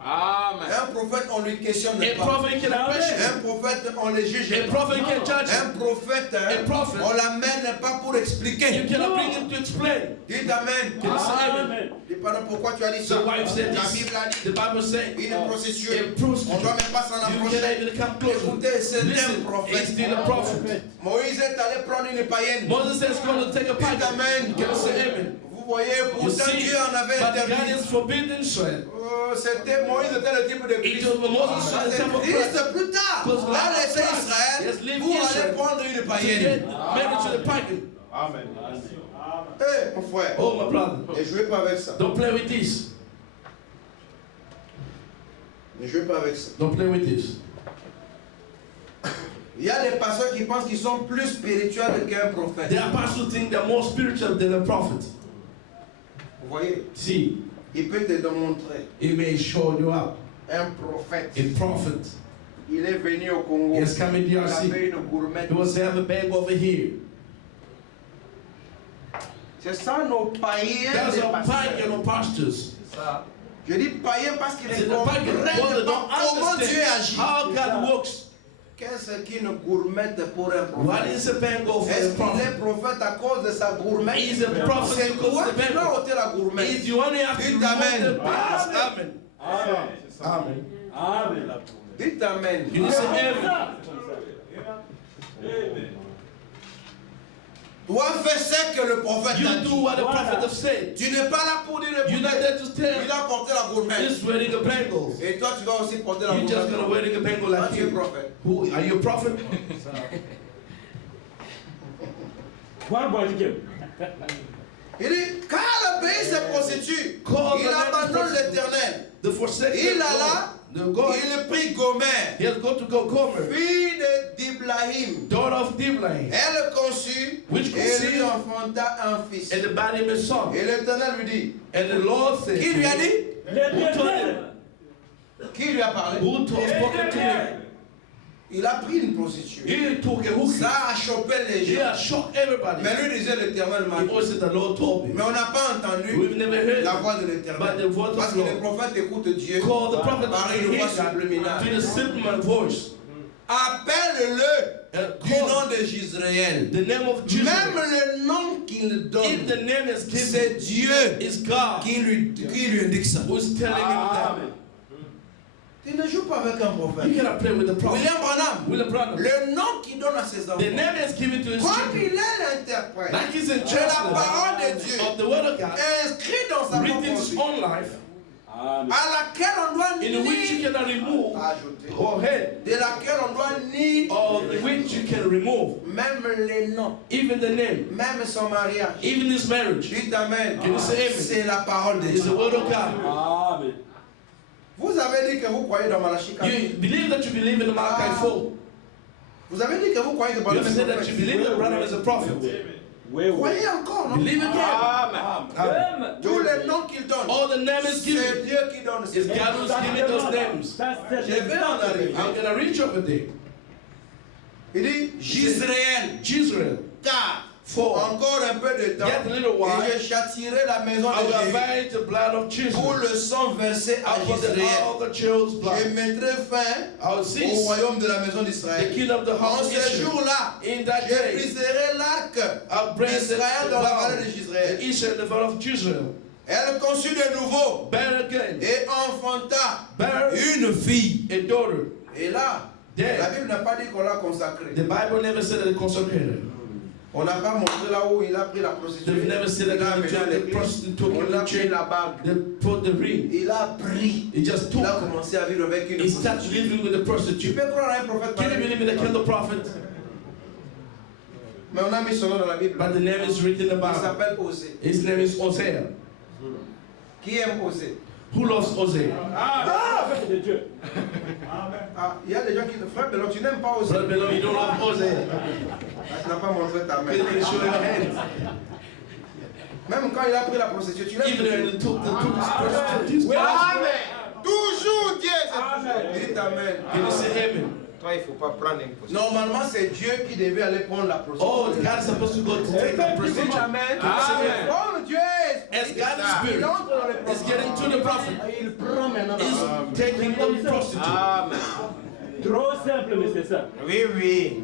Amen. Un prophète, on lui questionne A pas. prophet can question. Un prophète, on le juge A pas. prophet can judge. Un prophète, A prophet. on l'amène pas pour You expliquer. cannot bring him to explain. Dites Amen. Can you say amen? Amen. Dis pardon, pourquoi tu as dit ça? The wife said La this. Bible a dit. The Bible says Une prostituée. a On prostitute. ne doit même pas s'en You cannot approcher. even come close. Écoutez, c'est un Listen, he's prophète. still a prophet. Moïse est allé prendre une païenne. Moses says going to take a Dites pagan. Amen. Can you say amen? Vous voyez, You pourtant see, Dieu en avait but God interdit. is forbidden Israel. C'était Moïse était le type de It Christ. was Moses Ah, the c'est type of Christ. Christ plus tard. Because A God laissé Christ Israël has lived pour aller Israel prendre une to païenne. get married to the pagan. Amen. Eh, mon frère, Oh my brother, ne jouez pas avec ça. don't play with this. Ne jouez pas avec ça. Don't play with this. Il y a des pasteurs qui pensent qu'ils sont plus spirituels qu'un prophète. The apostles think they're more spiritual than a prophet. Vous voyez, See, il peut te démontrer. he may show you up. Un prophète, A prophet il est venu au Congo. has come in Il DRC. avait une gourmette. He was to have a bag over here. C'est ça nos païens. That's des a pasteurs. pagan of pastors. Je dis païens parce qu'ils It's ne the pagan because they comprennent don't pas comment Dieu understand agit. how God works. Qu'est-ce qu'une gourmette pour un What prophète? is a bag for Est-ce a qu'il prophet? est prophète à cause de sa gourmette? He's a prophet C'est because toi of the qui dois bag. ôter la gourmette. He's the one who has to Dites remove Amen. the bags. Amen. Amen. Amen. Amen. Dites Amen. You say amen. Toi fais ce que le prophète You t'a do dit. what the prophet has said. Tu n'es pas là pour dire le You're not prophète. there to tell. Il a porté la gourmette. Just wearing a bangle. Et toi tu dois aussi porter la You're just gourmette. gonna wearing a bangle Toi like tu es him. prophète. Who are you a prophet? One boy again. Il dit, car le pays se prostitue, Call il the land abandonne prostitute. l'Éternel. The forsaken Il alla, the God. il prit Gomer, He has got to go Gomer. fille de Diblaïm. daughter of Diblaim, Elle conçut Which et conceived lui enfanta un fils. and the body of his son. Et l'Éternel lui dit, And the Lord said, qui lui a dit? Who told him? Qui lui a parlé? Who told spoken to him? Il a pris une prostituée. He took a hook. Ça a chopé les He gens. has shocked everybody. Mais lui disait l'Éternel m'a He dit. always said the Lord told me. Mais on n'a pas entendu We've never heard la it. voix de But l'Éternel. the voice Parce of que the les Lord prophètes écoutent Dieu called the prophet par une voix to subliminale. the simple voice. Appelle-le du Call nom de Gisraël. the name of Jesus. Même le nom qu'il If donne, the name is given, c'est Dieu it's God qui lui indique ça. who's telling him that. Tu ne joues pas avec un You prophète. cannot play with the prophet. William Branham, William Branham. le nom qu'il donne à ses enfants, The name is given to his comme children. il est l'interprète Like he's in de church la parole de Dieu, of the word of God, inscrit dans sa written propre his vie, own life, Amen. à laquelle on doit in which you ni cannot remove ajouter, or head, de laquelle on doit ni or which you can remove. même les noms, Even the name, même son mariage. even his marriage, Dites Amen. Can you say amen? C'est la parole de is the Dieu. word of God. Amen. Vous avez dit que vous croyez dans Malachie 4. You believe that you believe in Malachi 4. Vous avez dit que vous croyez que You Branham have est said that you prophète. believe that Branham is a prophet. Oui, oui. Croyez encore, non? Believe again. Amen. Tous les noms qu'il donne, All the name is c'est given. Dieu qui donne. It's God who's giving those names. Ça, c'est Je vais en arriver. I'm going to reach over there. Il dit Gisraël, Israel. car For encore un peu de temps, yet a little while, et je châtirai la maison I will de Jéhu avenge the blood of pour Jesus. le sang versé à Upon Gisraël. all the children's Je blood. mettrai fin I will au cease royaume de la maison the d'Israël. kingdom of the En house of ce Israel. jour-là, In that je day, briserai l'arc I'll bring d'Israël dans la vallée de Gisraël. Israel, the valley of Israel. Elle conçut de nouveau Bear again. et enfanta Bear une fille. a daughter. Et là, There. la Bible n'a pas dit qu'on l'a consacrée. The Bible never said that it consecrated. On n'a pas montré là où il a pris la prostituée. They've never said that Il a he amené took the l'église. prostitute, took On him a to pris church, la bague. they put the ring. Il a pris. He just Il a took. commencé à vivre avec une He started prostituée. living with the Tu prostitute. peux croire à un prophète Can you pareil? believe in the kind of prophet? Mais on a mis son nom dans la Bible. But the name is written Il about. s'appelle Osée. His name is Hosea. Qui aime Osée? Who loves Hosea? Prophète de Dieu. Ah, il y a des gens qui... Frère Belon, tu n'aimes pas Osée. Brother Bello, you don't love Hosea. Ah, tu n'as pas montré ta main. You didn't show your hand. Même quand il a pris la prostituée, tu l'aimes. Even when he took his prostitute. Toujours Dieu, c'est Amen. toujours. Dites Amen. Can you say amen? Toi, il ne faut pas prendre une prostituée. Normalement, c'est Dieu qui devait aller prendre la prostituée. Oh, God is supposed to go to take that Dites prostitute. Amen. Amen. Oh, Dieu est As esprit. God is Il spirit entre dans les is getting to the prophet, Il prend maintenant la prostituée. is taking the prostitute. Amen. Trop simple, mais c'est ça. Oui, oui.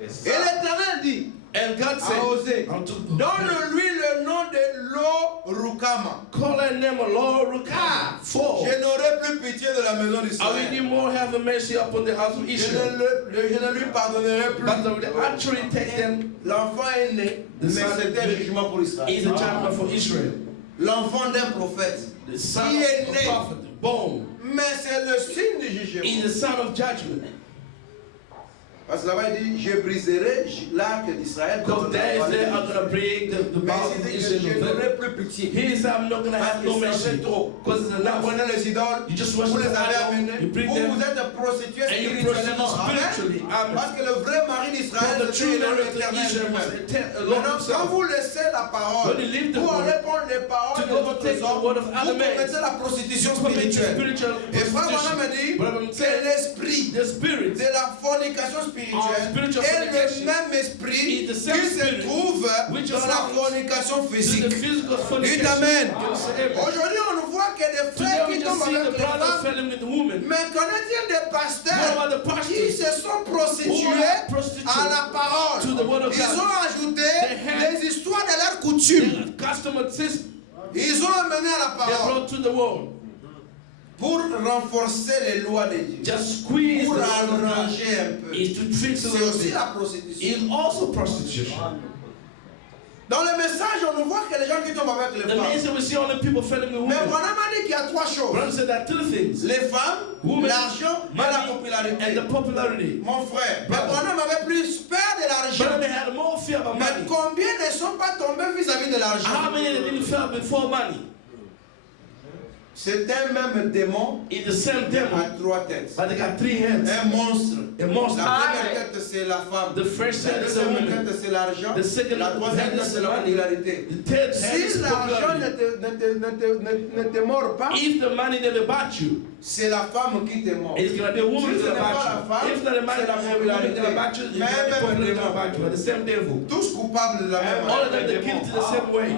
Et l'Éternel dit And God à said, Osée, unto, donne-lui le nom de Lo-Rukama. call her name Lord Rukah. For Je n'aurai plus pitié de la maison I will d'Israël. any more have mercy upon the house of Je Israel. ne lui pardonnerai plus. But I will actually take them L'enfant est né, mais c'était un jugement pour Israël. is a judgment for Israel. L'enfant d'un prophète, The son He is of a prophet, born, mais c'est le signe du jugement. is the son of judgment. Parce que là-bas, il dit, je briserai l'arc d'Israël. Because there is there I'm going to break the Mais mouth il of dit que je Israel. n'aurai plus pitié. He is I'm not going to have no Parce que mercy. c'est trop. Because it's Vous enough. prenez les idoles, You just vous worship les the avez idol, amenés, you bring vous them, vous êtes prostitués and you spirituellement. prostitute Amen. spiritually. Amen. Parce que le vrai mari d'Israël, Because the c'est true Dieu, marriage of l'Éternel Israel was lui-même. the Lord Maintenant, quand himself. vous laissez la parole, When you leave the vous word, allez prendre les paroles to de go votre take the hommes, word of vous other men, commettez la prostitution you commit your spirituelle. spiritual Et Frère Branham me dit Brother que said, l'esprit the spirit de la fornication spirituelle spiritual est le fornication même esprit is the qui same se spirit trouve which dans la belongs fornication to the physique. physical Dites fornication. Amen. Can you say amen? Aujourd'hui, on voit que des Today frères we qui just tombent see the avec les brother femmes. falling with the woman. Mais qu'en est-il des What pasteurs about the qui pastors se sont who prostitués are prostitutes à la parole? to the word of Ils God? ont ajouté They had- des histoires de leurs coutumes. The customer system Ils ont amené à la they parole brought to the world. pour renforcer les lois de Dieu. Just squeeze Pour the word of God arranger un peu. is to fix a C'est little aussi bit. la prostitution. Is also prostitution. Dans le message, on voit que les gens qui tombent avec les The femmes. reason we see only people falling with Mais women. Branham a dit qu'il y a trois choses. Branham said that two things: Les femmes, Women, l'argent et la money, and popularité. the popularity. Mon frère, mais Brother. Branham avait plus peur de l'argent. Branham had more fear about Mais money. combien ne sont pas tombés vis-à-vis de How l'argent? many didn't fear before money? C'est un même démon It's the same devil, à 3 têtes. but they got 3 heads. Un monstre. A monster. La première tête, c'est la femme. The first La head is a deuxième woman. tête, c'est l'argent. The second La troisième head tête, is c'est la money. popularité. The third head is Si l'argent popularity. ne te mord pas, If the money never bought you, c'est la femme qui te mord. it's gonna be a woman Si ce that's n'est gonna pas la bought you. femme, If it's not a man c'est la that's gonna bought you, it's Mais gonna be même popular démon. gonna bought you. But the same devil. Tous coupables de la même All of manière. them, they guilty the same way.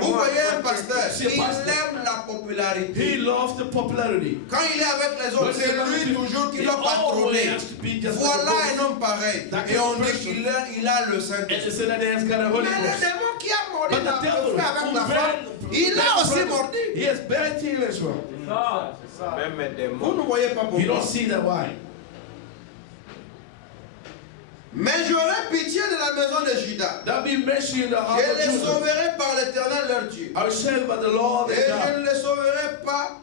Vous voyez un pasteur, C'est il pasteur. aime la popularité. He loves the popularity. Quand il est avec les autres, c'est lui toujours qui doit patronner. Voilà un homme pareil. Et on dit qu'il a le And Saint-Esprit. they say that he has got a Holy Mais le Ghost. démon qui a mordu But the devil avec la who femme, il a aussi mordu. he has bad teeth as well. Ça. Même un démon. Vous ne voyez pas You pourquoi. don't see that why. Mais j'aurai pitié de la maison de Judas. There'll be mercy in the heart Je of les Judah. sauverai par l'Éternel leur Dieu. I will save by the Lord Et their je God. ne les sauverai pas.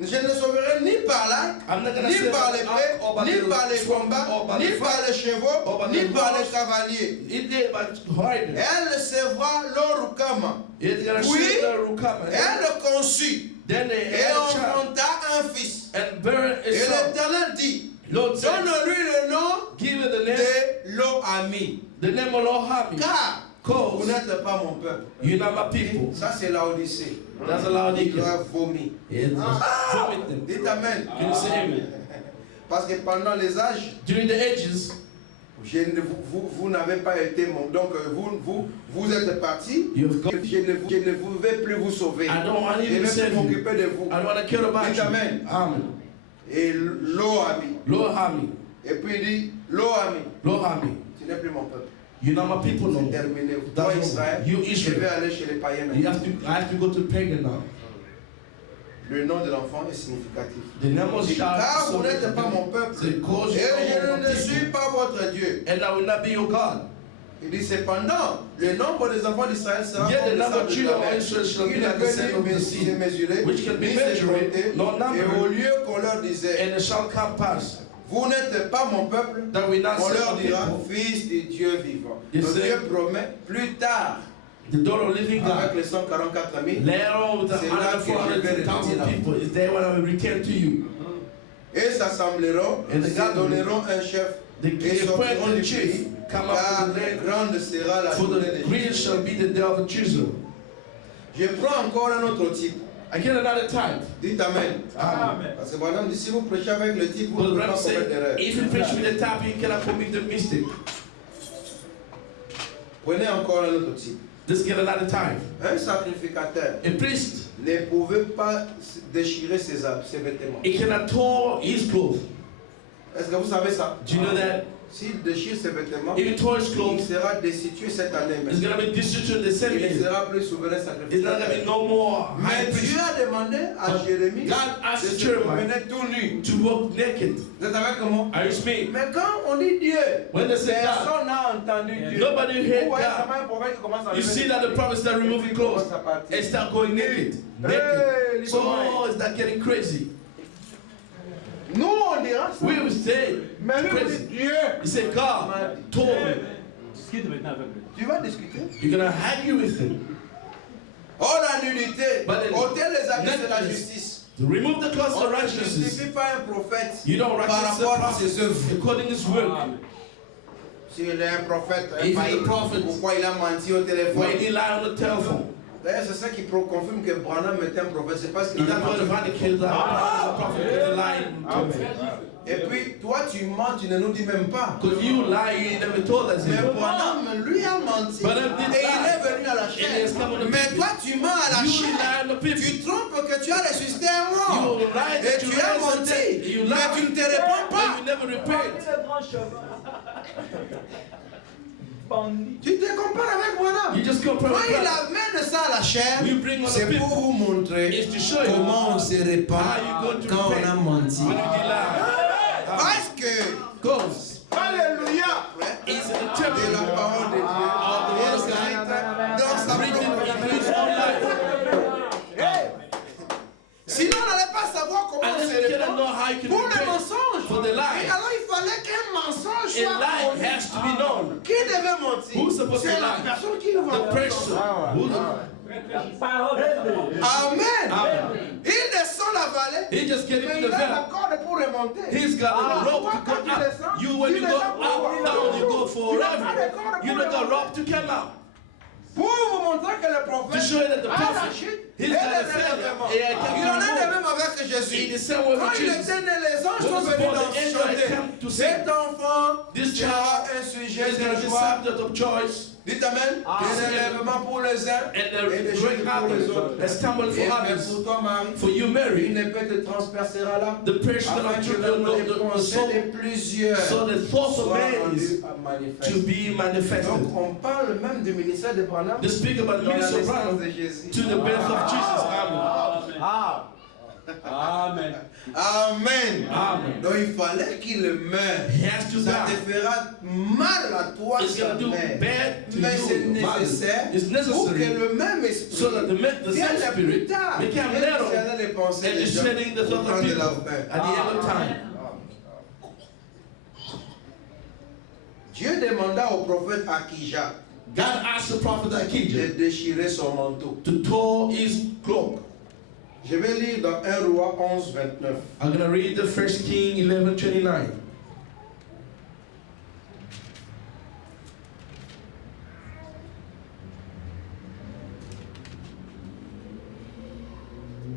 Je ne les sauverai ni par l'arc, I'm not gonna ni save par by the ark or by l'épée, ni the par les sword combats, or by ni the par fire les chevaux, or by ni the par les horse. cavaliers. It did by hiding. Elle se voit l'orukama. It's gonna Oui. shoot the Rukama. Elle conçut Then they et had a child enfanta un fils. and buried Et his son. l'Éternel dit, Lord said, donne-lui le nom give it the name, de Lo-Ami. the name of Lord Hami. Car vous Cause n'êtes pas mon peuple. you're not my people. Ça c'est la Odyssée. That's a Il Laodicea. doit vomir. It's vomit them. Dites Amen. Can you say amen? Parce que pendant les âges, During the ages, vous n'avez pas été mon. Donc vous êtes parti. you've got. Je ne vous vais plus vous sauver. I don't want to Je even vais save plus you. m'occuper de vous. I don't want to care about Dites you. Amen. Amen. Et Lo-Ami. Lord Hami. Et puis il dit, Lo-Ami, Lord Hami. tu n'es plus mon peuple. You're not my people no C'est more. terminé. That's Toi over. Israël, You je vais Israel. aller chez les païens You maintenant. I have to go to pagan now. Le nom de l'enfant est significatif. The name of Car child. vous n'êtes pas mon peuple. Say, cause Et you je are ne my suis people. pas votre Dieu. And I will not be your God. Il dit cependant, le nombre des enfants d'Israël sera Yet the comme le number sable of de children la of mer. Israel shall be Il ne like the sand peut of the ni sea, se mesurer, which can be ni se measured, compter. nor Et numbered. au lieu qu'on leur disait, And it shall come pass vous n'êtes pas mon peuple, that we not on say leur my dira, people, fils de Dieu vivant. Il Donc sait- Dieu promet plus tard, the daughter of living avec God. les 144 000, Later on with the C'est là que je vais 400,000 retenir. people, is there when I will return to you. et s'assembleront, Et les se gars, donneront un chef, The et sortiront the du chief pays, come up car to the land, grande sera la for journée the des green Juifs. shall be the day of the choosers. Je prends encore un autre type. I get another type. Dites Amen. Amen. Parce que madame dit, si vous prêchez avec le type, vous ne Because pouvez Ram pas said, commettre d'erreur. if you preach with the type, you cannot commit the mistake. Prenez encore un autre type. Let's get another type. Un sacrificateur A priest, ne pouvait pas déchirer ses vêtements. he cannot tore his clothes. Est-ce que vous savez ça? Do you know that? S'il déchire ses vêtements, If he tore his il clothes, sera destitué cette année it's même. going to be destitute the same Il ne year. sera plus souverain It's not going to sacrificateur. be no more high Mais Dieu priest. a demandé à Jérémie God de asked se Jeremiah promener tout nu. to walk naked. Vous êtes avec moi? Are you speaking? Mais quand on dit Dieu, When they say God, personne n'a entendu Dieu. nobody Vous heard voyez God. comment un prophète commence à You lever see les that the pieds. prophets start removing clothes Commence à partir. and start going naked. Hey, Naked. So librement. it's not getting crazy. Nous on dira ça. We will say, Mais lui, crazy. on dit Dieu. You say, God told me. Discute maintenant avec lui. Tu vas discuter. You're going to argue with him. Oh, la nudité. But then- Ôter les habits, c'est la Nakedness. justice. To remove the clothes On of ne righteousness. justifie pas un prophète You don't par righteous the rapport à ses prophet œuvres. according to his work. Amen. S'il est un prophète, un If he's a païen, prophet, pourquoi il a menti au When téléphone? he lie on the telephone, D'ailleurs, c'est ça qui confirme que Branham est un prophète. C'est parce qu'il he a got the menti. kids the prophet was lying to me. Et puis, toi, tu mens, tu ne nous dis même pas. Because you lie, you ain't never told us Mais it. Branham, lui, a menti. Branham did Et il lie. est venu à la And he has chair. come on the Mais people. toi, tu mens à la You chair. lie on the people. Tu trompes que tu as ressuscité un You mort. lie Et that tu you as raised the menti. dead. You Mais tu lie, ne te réponds but pas. you never repent. Bandit. Tu te compares avec Branham. You just compare Quand with il God. amène ça à la chair, We bring on the c'est pour people. vous montrer It's to show you comment on se répand how you go to quand on a repent menti. when you lie. Parce que, Goes. alléluia, It's in the de temple la parole de Dieu of the word of est God. dans sa Written propre in his own life. Sinon, on n'allait pas savoir comment on Unless se you cannot répand. know how you can Pour le repent mensonge. for the Et lie. alors, il fallait qu'un mensonge A soit lie connu. has to be known. Qui devait mentir? Who's supposed to C'est la lie? personne qui nous The va person who Parole de Dieu. Amen. Amen. Il monter. He's got a rope to Quand go tu up. descends, You, when tu you go descends pour up, down, you go forever. You don't got rope to come out. Pour vous montrer que le To prophète show you that the a la prophet, chute, he's et got a le failure. relèvement. Et il Il en est de can même avec In Jésus. the same way Quand with il Jesus. était né, les anges When sont he was venus born, dans the angel had chanter. come to Cet sing. enfant This sera child un sujet is going to de be joie. subject of choice. Dites Amen. Des élèvements pour les uns And et the des great chutes pour les autres. happen, a stumble Et for mais others. pour toi, Marie, For you, une Mary, épée te transpercera là. the person Afin of que the les pensées soul, de plusieurs so the thoughts of soient man is rendues manifestes. to be manifested. Donc on parle même du ministère de Branham They speak about the dans la ministry of naissance Branham de Jésus. to the birth of Jesus. Amen. Amen. Amen. Amen. Donc il fallait qu'il meure. He has to Ça te die. fera mal à toi, It's sa going to do mère. bad to Mais c'est you. nécessaire It's pour que necessary le même esprit so that the vienne same plus spirit tard may come et later discerner les pensées and des is gens shedding the au thoughts temps of de la people fin. at the end of time. Dieu demanda au prophète Akija God asked the prophet de Akijah déchirer son manteau. to tore his cloak. Je vais lire dans 1 Roi 11, 29. I'm going to read the 1 King 11:29.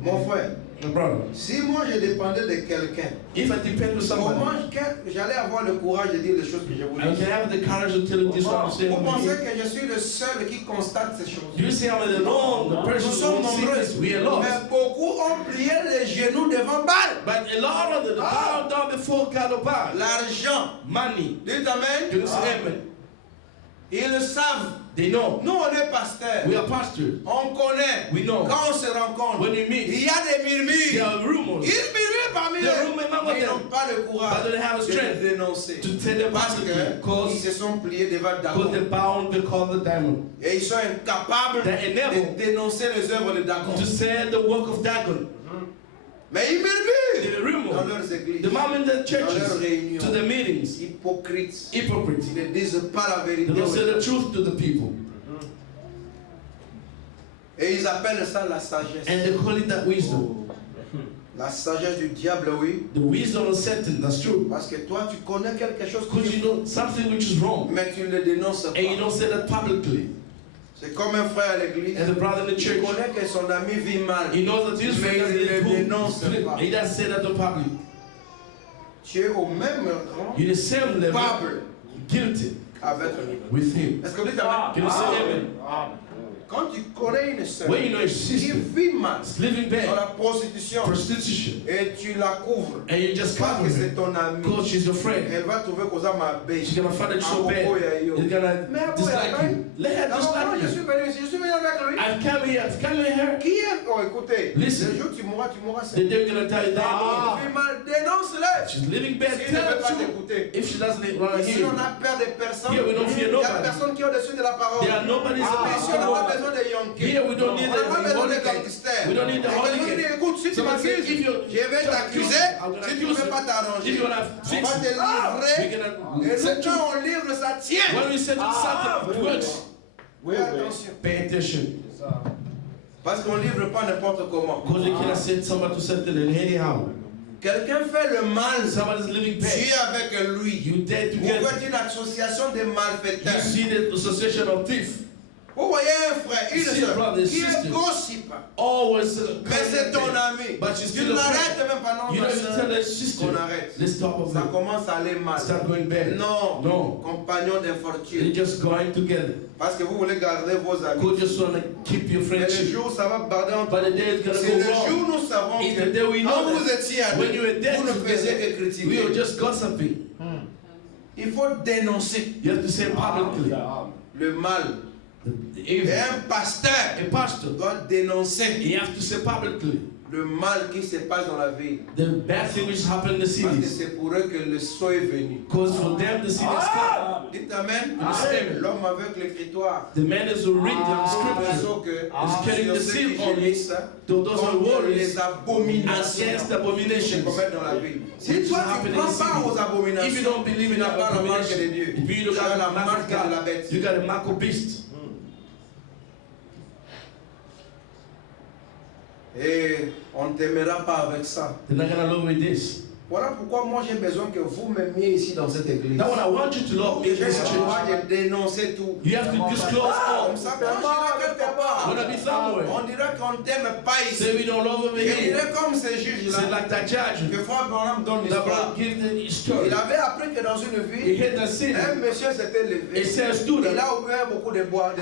Mon frère, My brother, si moi je dépendais de quelqu'un, if I depend on somebody, comment j'allais avoir le courage de dire les choses que je vous I dis? can have the courage to tell you this what I'm saying Vous over pensez here. que je suis le seul qui constate ces choses? You say I'm alone, the Nous person sommes who nombreux, sees this, we are lost. mais beaucoup ont plié les genoux devant Baal. But a lot of them bow down before God of God. L'argent, Money. dites Amen. Can you say amen? Ils le savent. They know. Nous, on est pasteurs. We are pastors. On connaît. We know. Quand on se rencontre, When we meet, il y a des there murmures. are rumors. Ils murmurent parmi The eux. rumor among Mais ils them. n'ont pas le courage But they don't have de strength le dénoncer. to tell them Parce publicly qu'ils because se sont pliés devant they Dagon. bound because the diamond. Et ils sont incapables They're unable de dénoncer les œuvres de Dagon. to say the work of Dagon. Mais ils murmurent The dans rumor. leurs églises, The mom in the dans leurs churches, réunions. to the meetings, Hypocrites. hypocrites. Ils ne disent pas la They vérité. don't aux say gens. the truth to the people. Et ils appellent ça la sagesse. And they call it that wisdom. La sagesse du diable, oui. The wisdom of Satan, that's true. Parce que toi, tu connais quelque chose Because you know something which is wrong. mais tu ne le dénonces And you pas. don't say that publicly. C'est comme un frère à l'église. And the brother in the Il church, connaît que son ami vit mal. he knows that his friend Mais il ne is dénonce pas. He doesn't say that to public. Tu es au même rang, You're the same level, coupable guilty avec lui. with him. Est-ce que vous dites amen? Can you say amen? Quand tu connais une sœur When you know a qui sister vit mal is living dans bad, la prostitution prostitution, et tu la couvres and you just parce cover que c'est her ton ami, because she's your friend, elle va trouver que ça m'a she's gonna find it so bad, Mais it's gonna dislike you. Let her D'abord, dislike je you. suis venu ici, je suis venu avec lui. I've come here. Qui est? Oh, écoutez, Listen. le jour où tu mourras The seul. day we're gonna tell you that Tu vis mal, dénonce-le. she's living bad. S'il ne Tell veut pas her to. t'écouter. If she doesn't want to Ici, hear on you, a peur de personne. Here we don't fear Il y a nobody. personne qui est au-dessus de la parole. there are nobody's Ici, on n'a pas supposed besoin de yonker. Here we don't need On n'a pas the besoin de holy cake. gangsters. We don't need the Et holy quelqu'un cake. dit, écoute, si tu Somebody say, m'accuses, if you je vais t'accuser. I'm gonna Si tu ne accuse veux you. pas t'arranger, If you wanna on fix va te it, livrer. we're Et gonna nous, set you. quand on livre, ça tient. When we set you something, it works. Oui, attention. Pay attention. Parce qu'on ne livre pas n'importe comment. Because you cannot set somebody to something and anyhow. Quelqu'un fait le mal. Somebody's living Tu es bad. avec lui. You dead Vous together. faites une association de You malfaiteurs. see the association of thieves. Vous voyez un frère, une See, sœur brother, qui est sister. gossip. Always. Mais c'est ton ami. But she's Tu still ne a l'arrêtes friend. même pas, non, You ma don't even tell sœur, her sister. qu'on arrête. Let's stop over Ça there. commence à aller mal. Start going bad. Non, No. compagnon They're d'infortune. just going together. Parce que vous voulez garder vos amis. Could just want to keep your Mais le friendship. jour où ça va barder entre But the day is gonna c'est le go jour wrong. où nous savons It's the day we que know quand vous that étiez à when deux, you were dead vous ne faisiez together, que critiquer. we were just gossiping. Il faut dénoncer You have to say publicly. le mal. The Et evil. un pasteur A pastor, doit dénoncer you have to say publicly le mal qui se passe dans la ville. the bad thing which happened in the Parce que cities. c'est pour eux que le sceau est venu. Because for them the city has come. Dites Amen. Amen. L'homme avec l'écritoire. The man is who read the Le scripture. sceau que carrying sur the ceux seal qui on it. gémissent To those who are contre worried les abominations against qui se abominations. commettent dans la ville. Si Which toi happen tu in ne prends the pas city. aux If you abominations, don't believe tu in n'as pas la marque de abomination, Dieu. if you Tu don't as have la the mark marque of de la God, bête. you got a mark of beast. Et on ne t'aimera pas avec ça. They're not gonna love with this. Voilà pourquoi moi j'ai besoin que vous m'aimiez ici dans cette église. Now, what I want you to love me in J'ai this le droit church. de dénoncer tout. You have to disclose all. Comme ça, quand j'irai quelque part, When I be somewhere, on dirait qu'on t'aime pas ici. say we don't love over Je here. dirais comme ces Say juges-là, like that judge. que Frère Branham donne The l'histoire. brother give the story. Il avait appris que dans une He ville, hit the city. un monsieur s'était levé. He said, Il student. a ouvert beaucoup de bars.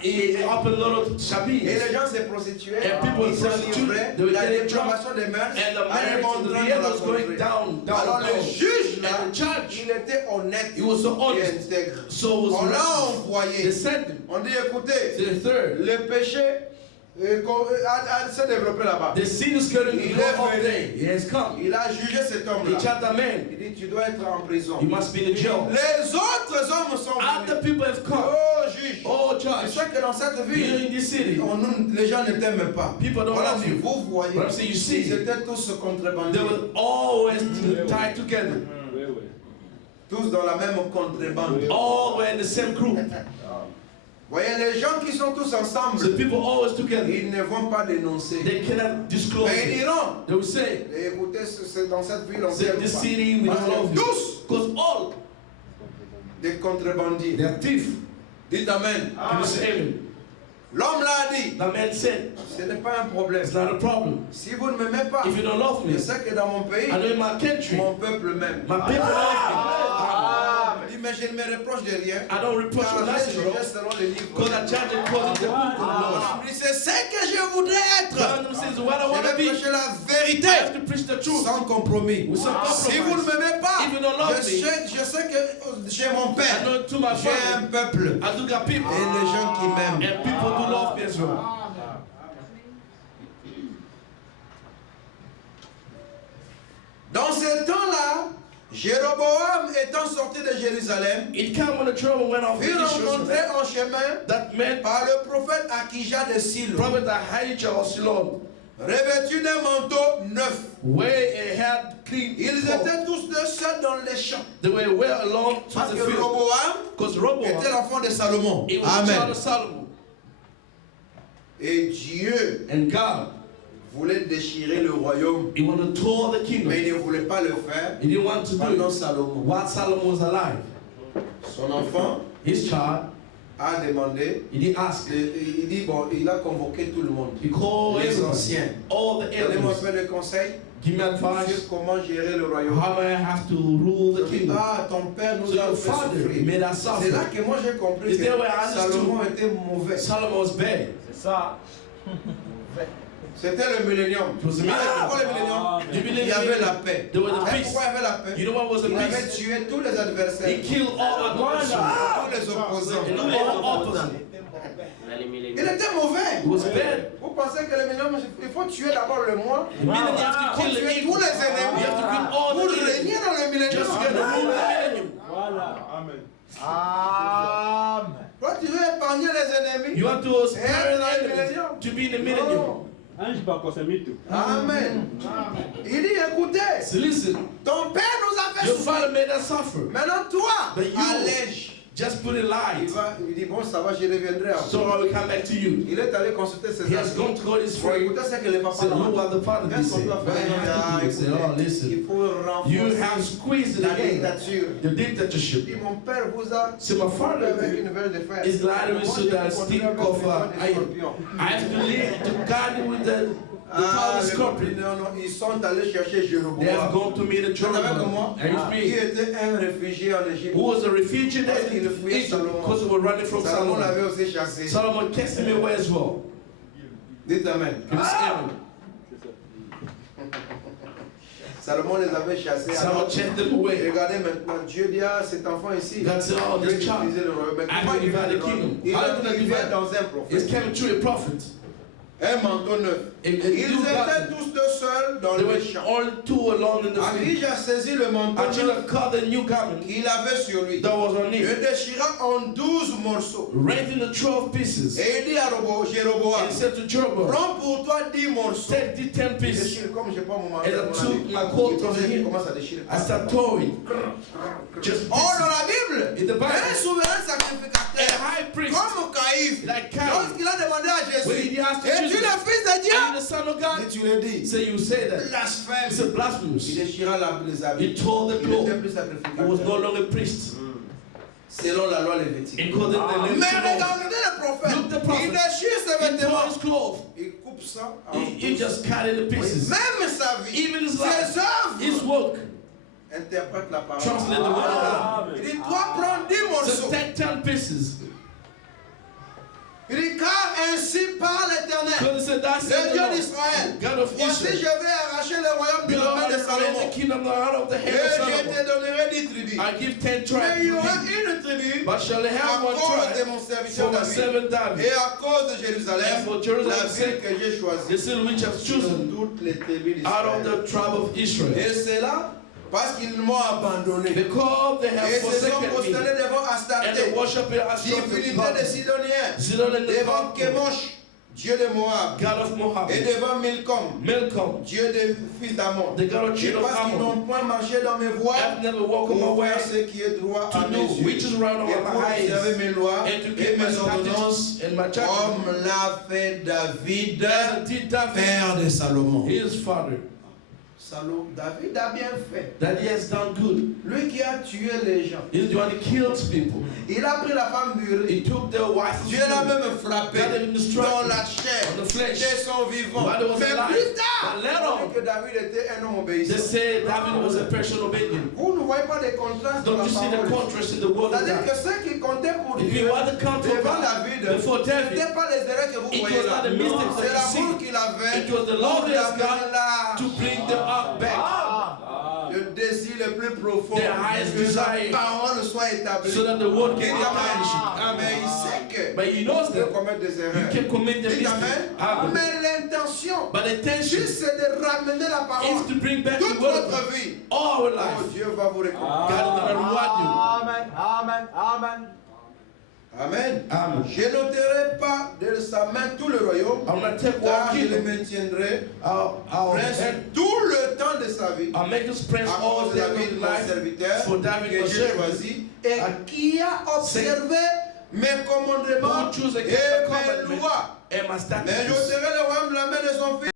He opened a lot of Et shabis. les gens se prostituaient, And people ils s'enivraient, they were la getting drunk. dépravation des mœurs And the allait marriage monter to the dans end la was going contrée. down, Alors down, le down. juge là, And the judge, il était honnête he was so et honest. intègre. So was On l'a righteous. envoyé. They sent him On dit écoutez, to the third. le péché s'est développé là-bas. The sin is getting Il go est up venu. there. He has come. Il a jugé cet He homme-là. charged the man. Il dit tu dois être en prison. You must be in jail. Les autres hommes sont Other venus. people have come. Oh juge, Oh, tu judge. sais que dans cette Here ville, in this city, les gens ne t'aiment pas. people don't Voilà, love mais you. vous voyez, But I'm saying, you see, ils étaient tous they contrebandiers. were always tied together. Oui, oui. Tous dans la même contrebande. All were in the same group. Voyez, les gens qui sont tous So ensemble, people always together. ils ne vont pas dénoncer. They cannot disclose Mais ils it. diront, They will say, écoutez, c'est dans cette ville, on say t'aime this pas. city, we Parce don't love que you. tous Because all, des contrebandiers. they are thieves. Dites Amen. Can you say amen? L'homme l'a dit, The man said, ce n'est pas un problème. it's not a problem. Si vous ne m'aimez pas, If you don't love je me, sais que dans mon pays, I know in my country, mon peuple m'aime. my people love Il dit, mais je ne me reproche de rien. me. I don't reproach Car you j'ai nothing, jugé bro. selon les livres. Because I judge according to the book of the Lord. Il dit, c'est ce que je voudrais être. Random says, what I Je want to vais be, prêcher la I vérité have to preach the truth. sans compromis. With some Si vous ne compromise. m'aimez pas, If you don't love me, je sais que j'ai mon I père, know to my j'ai un family, peuple I do got people, et les gens qui m'aiment. and people do love me as well. Dans ce temps-là, Jéroboam étant sorti de Jérusalem, It came when the trouble went off fut rencontré Israel. en chemin That man, par le prophète Akija de Silo, prophet Ahijah of Shilon, revêtu d'un manteau neuf. where he had clean Ils clothes. étaient tous deux seuls dans les champs. They were well along to Parce the que field. Roboam Because était Roboam, l'enfant de Salomon. he was the child Amen. of Solomon. Et Dieu And God, voulait déchirer le royaume, he wanted to tour the kingdom. mais il ne voulait pas le faire He didn't want to do pendant it Salomon. while Solomon was alive. Son enfant His child, a demandé, he didn't ask. il dit, bon, il a convoqué tout le monde. He called Les everyone, anciens. all the Donnez-moi elders. un peu de conseils Give me sur advice. comment gérer le royaume. How may I have to rule the Il dit, kingdom? ah, ton père So nous a your fait father souffrir. made us C'est là suffer. que moi j'ai compris Is que there where I understood? Salomon était mauvais. Solomon was bad. C'est ça. C'était le millénium. It was the millennium. Pourquoi le millénium? You Il believe y avait in la it? paix. There was the Et peace. pourquoi il y avait la paix? You know what was the Il avait peace? tué tous les adversaires, He killed all adversaries tous les opposants. and all opposites. Il était mauvais. It was bad. Vous pensez que le millénium, il faut tuer d'abord le moi, The millennium, you have to il faut kill the tuer evil. tous les You ennemis have to kill all pour the régner enemies. dans le millénium. Just to get the rule of the millennium. Voilà. Amen. Amen. Toi, tu veux épargner les ennemis. You have to spare the enemies to be in the millennium. Ange pas encore, c'est mythe. Amen. Il dit, écoutez, So listen, ton père nous a fait your souffrir. father made us suffer. Maintenant, toi, But you- allège. Just put it Il light. il dit, bon, ça va, je reviendrai après. So I will come back to you. Il est allé consulter ses He has amis. gone to God his Pour friend. écouter ce que les papas Said, look ont what the father did Qu'est-ce qu'on say. doit What faire? you have to do? He said, oh, listen, Il faut you have renforcer squeezed it la again. dictature. The Il dictatorship. dit, mon père vous a So my father avec une verge de fer. is glad Moi, with je so that continue stick avec of mes doigts de iron. scorpion. I have to live to guard it with the Ah, power of les scorpion. non, non, ils sont allés chercher They have Jéroboam. gone to meet a Vous savez que Jeroboam. moi, And it's qui me. était un réfugié en Égypte. Who was a refugee there Parce qu'il in fuyait Egypt Salomon. because they were running from Salomon Solomon. l'avait aussi chassé. Solomon cast him away as well. Dites Amen. He was scared. Salomon les avait chassés. Solomon Alors, chased them away. regardez maintenant, Dieu dit à cet enfant ici, God said, oh, Dieu this child, utilisait le royaume. Mais I comment will il divide vient the kingdom. Il How did I il vient divide? dans un It's prophète. coming through a prophet. Un manteau neuf. And Ils you étaient got, tous deux seuls dans they le were champ. all two alone in the field. Akij a saisi le manteau Until neuf I caught the new garment qu'il avait sur lui. that was on Le him, déchira en 12 morceaux. rent into 12 pieces. Et il dit à Jéroboam, And he said to Jeroboam, prends pour toi 10 morceaux. take the 10 Il pieces. déchire comme je prends mon manteau. And I mon took ami. my coat Il from him. commence à déchirer. I started towing. Just Oh, dans pieces. la Bible, In the Bible, un souverain a sacrificateur, high priest, comme Caïphe, like Cain, lorsqu'il a demandé à when Jésus, he asked es-tu Jesus, le fils de are you Dieu? the son of God? Et tu le dis. Say you say that. blasphème. It's a blasphemous. Il déchira les habits. He tore the Il n'était cloth. plus He was no sacrificateur. longer a priest. Selon la loi lévitique. According to the Mais Levitical law. regardez le prophète. Look the prophet. Il déchire ses He tore vêtements. his cloth. Il coupe ça en He douze. just cut it to pieces. Même sa vie, Even his ses life, his œuvres work, interprètent la parole. translate the word of God. Il dit, toi prends 10 So morceaux. take 10 pieces. Il dit, car ainsi parle l'Éternel, Because he said, that's le the Dieu Lord, d'Israël. God of Voici, je Israel. vais arracher le royaume de la Behold, main I de will Salomon. the kingdom out of the Et hand of je Solomon. te donnerai 10 tribus. I give 10 Mais tribes il y to aura thee. une tribu But shall they à have one cause de tribe mon for serviteur my David. servant David? Et à cause de Jérusalem, And for Jerusalem's la ville sake, que j'ai choisie. the city which I've Sur chosen toutes les tribus out of d'Israël. the tribe of Israel. Et c'est là parce qu'ils m'ont abandonné. Because they have Et se sont forsaken me prosternés devant and they Astarté, worship divinité des Astarté, Sidoniens, Zidon and the devant God Kémosh, Dieu de Moab, of Moab, et devant Milcom, Milcom, Dieu des fils d'Amon. the God of Et children of parce qu'ils n'ont Ammon. point marché dans mes voies, I've never walked on my pour way faire ce qui est droit à to mes do yeux, which is right on et pour my observer eyes mes lois and to et keep my mes ordonnances, statutes and my judgments. comme l'a fait David, As did David, père de Salomon. his father, David a bien fait. that he has done good. Lui qui a tué les gens. He's the one who kills people. Il a pris la femme d'Uri. He took their wife of Dieu l'a Uri, même frappé God had him dans struck la chair on the flesh de son vivant. while he was Mais alive. plus tard, But later on on, dit que David était un homme they obéissant. say David was a person obedient. Vous ne voyez pas de contraste dans Don't la you see the parole. contrast in the word of C'est-à-dire God? que ce qui comptait pour If Dieu you want to count for devant God David, before ce David, n'était pas les erreurs que vous it voyez was là. not the mistakes C'est that you l'amour see. qu'il avait It was the pour love he has l'amener got là. to bring the ark back, Le désir le plus profond Their highest que desire. la parole soit établie. so that the word Il can dit be Amen. established. Amen. Il sait que But he knows il peut that commettre des you erreurs. can commit the Dites mistake. Amen. Amen. Mais l'intention, But the intention juste c'est de ramener la is parole. to bring back Toute the word of votre God. vie. All our Oh, life. Dieu va vous récompenser. God is going to reward you. Amen. Amen. Amen. Amen. Amen. Je n'ôterai pas de sa main tout le royaume, I'm going to take car one je le kingdom. maintiendrai I'll prince tout le temps de sa vie. make us prince À all cause de day David, of mon life serviteur, for David que my j'ai servant, choisi, et qui a observé mes commandements who choose to et keep the mes commandments lois. and my Mais statutes. j'ôterai le royaume de la main de son fils.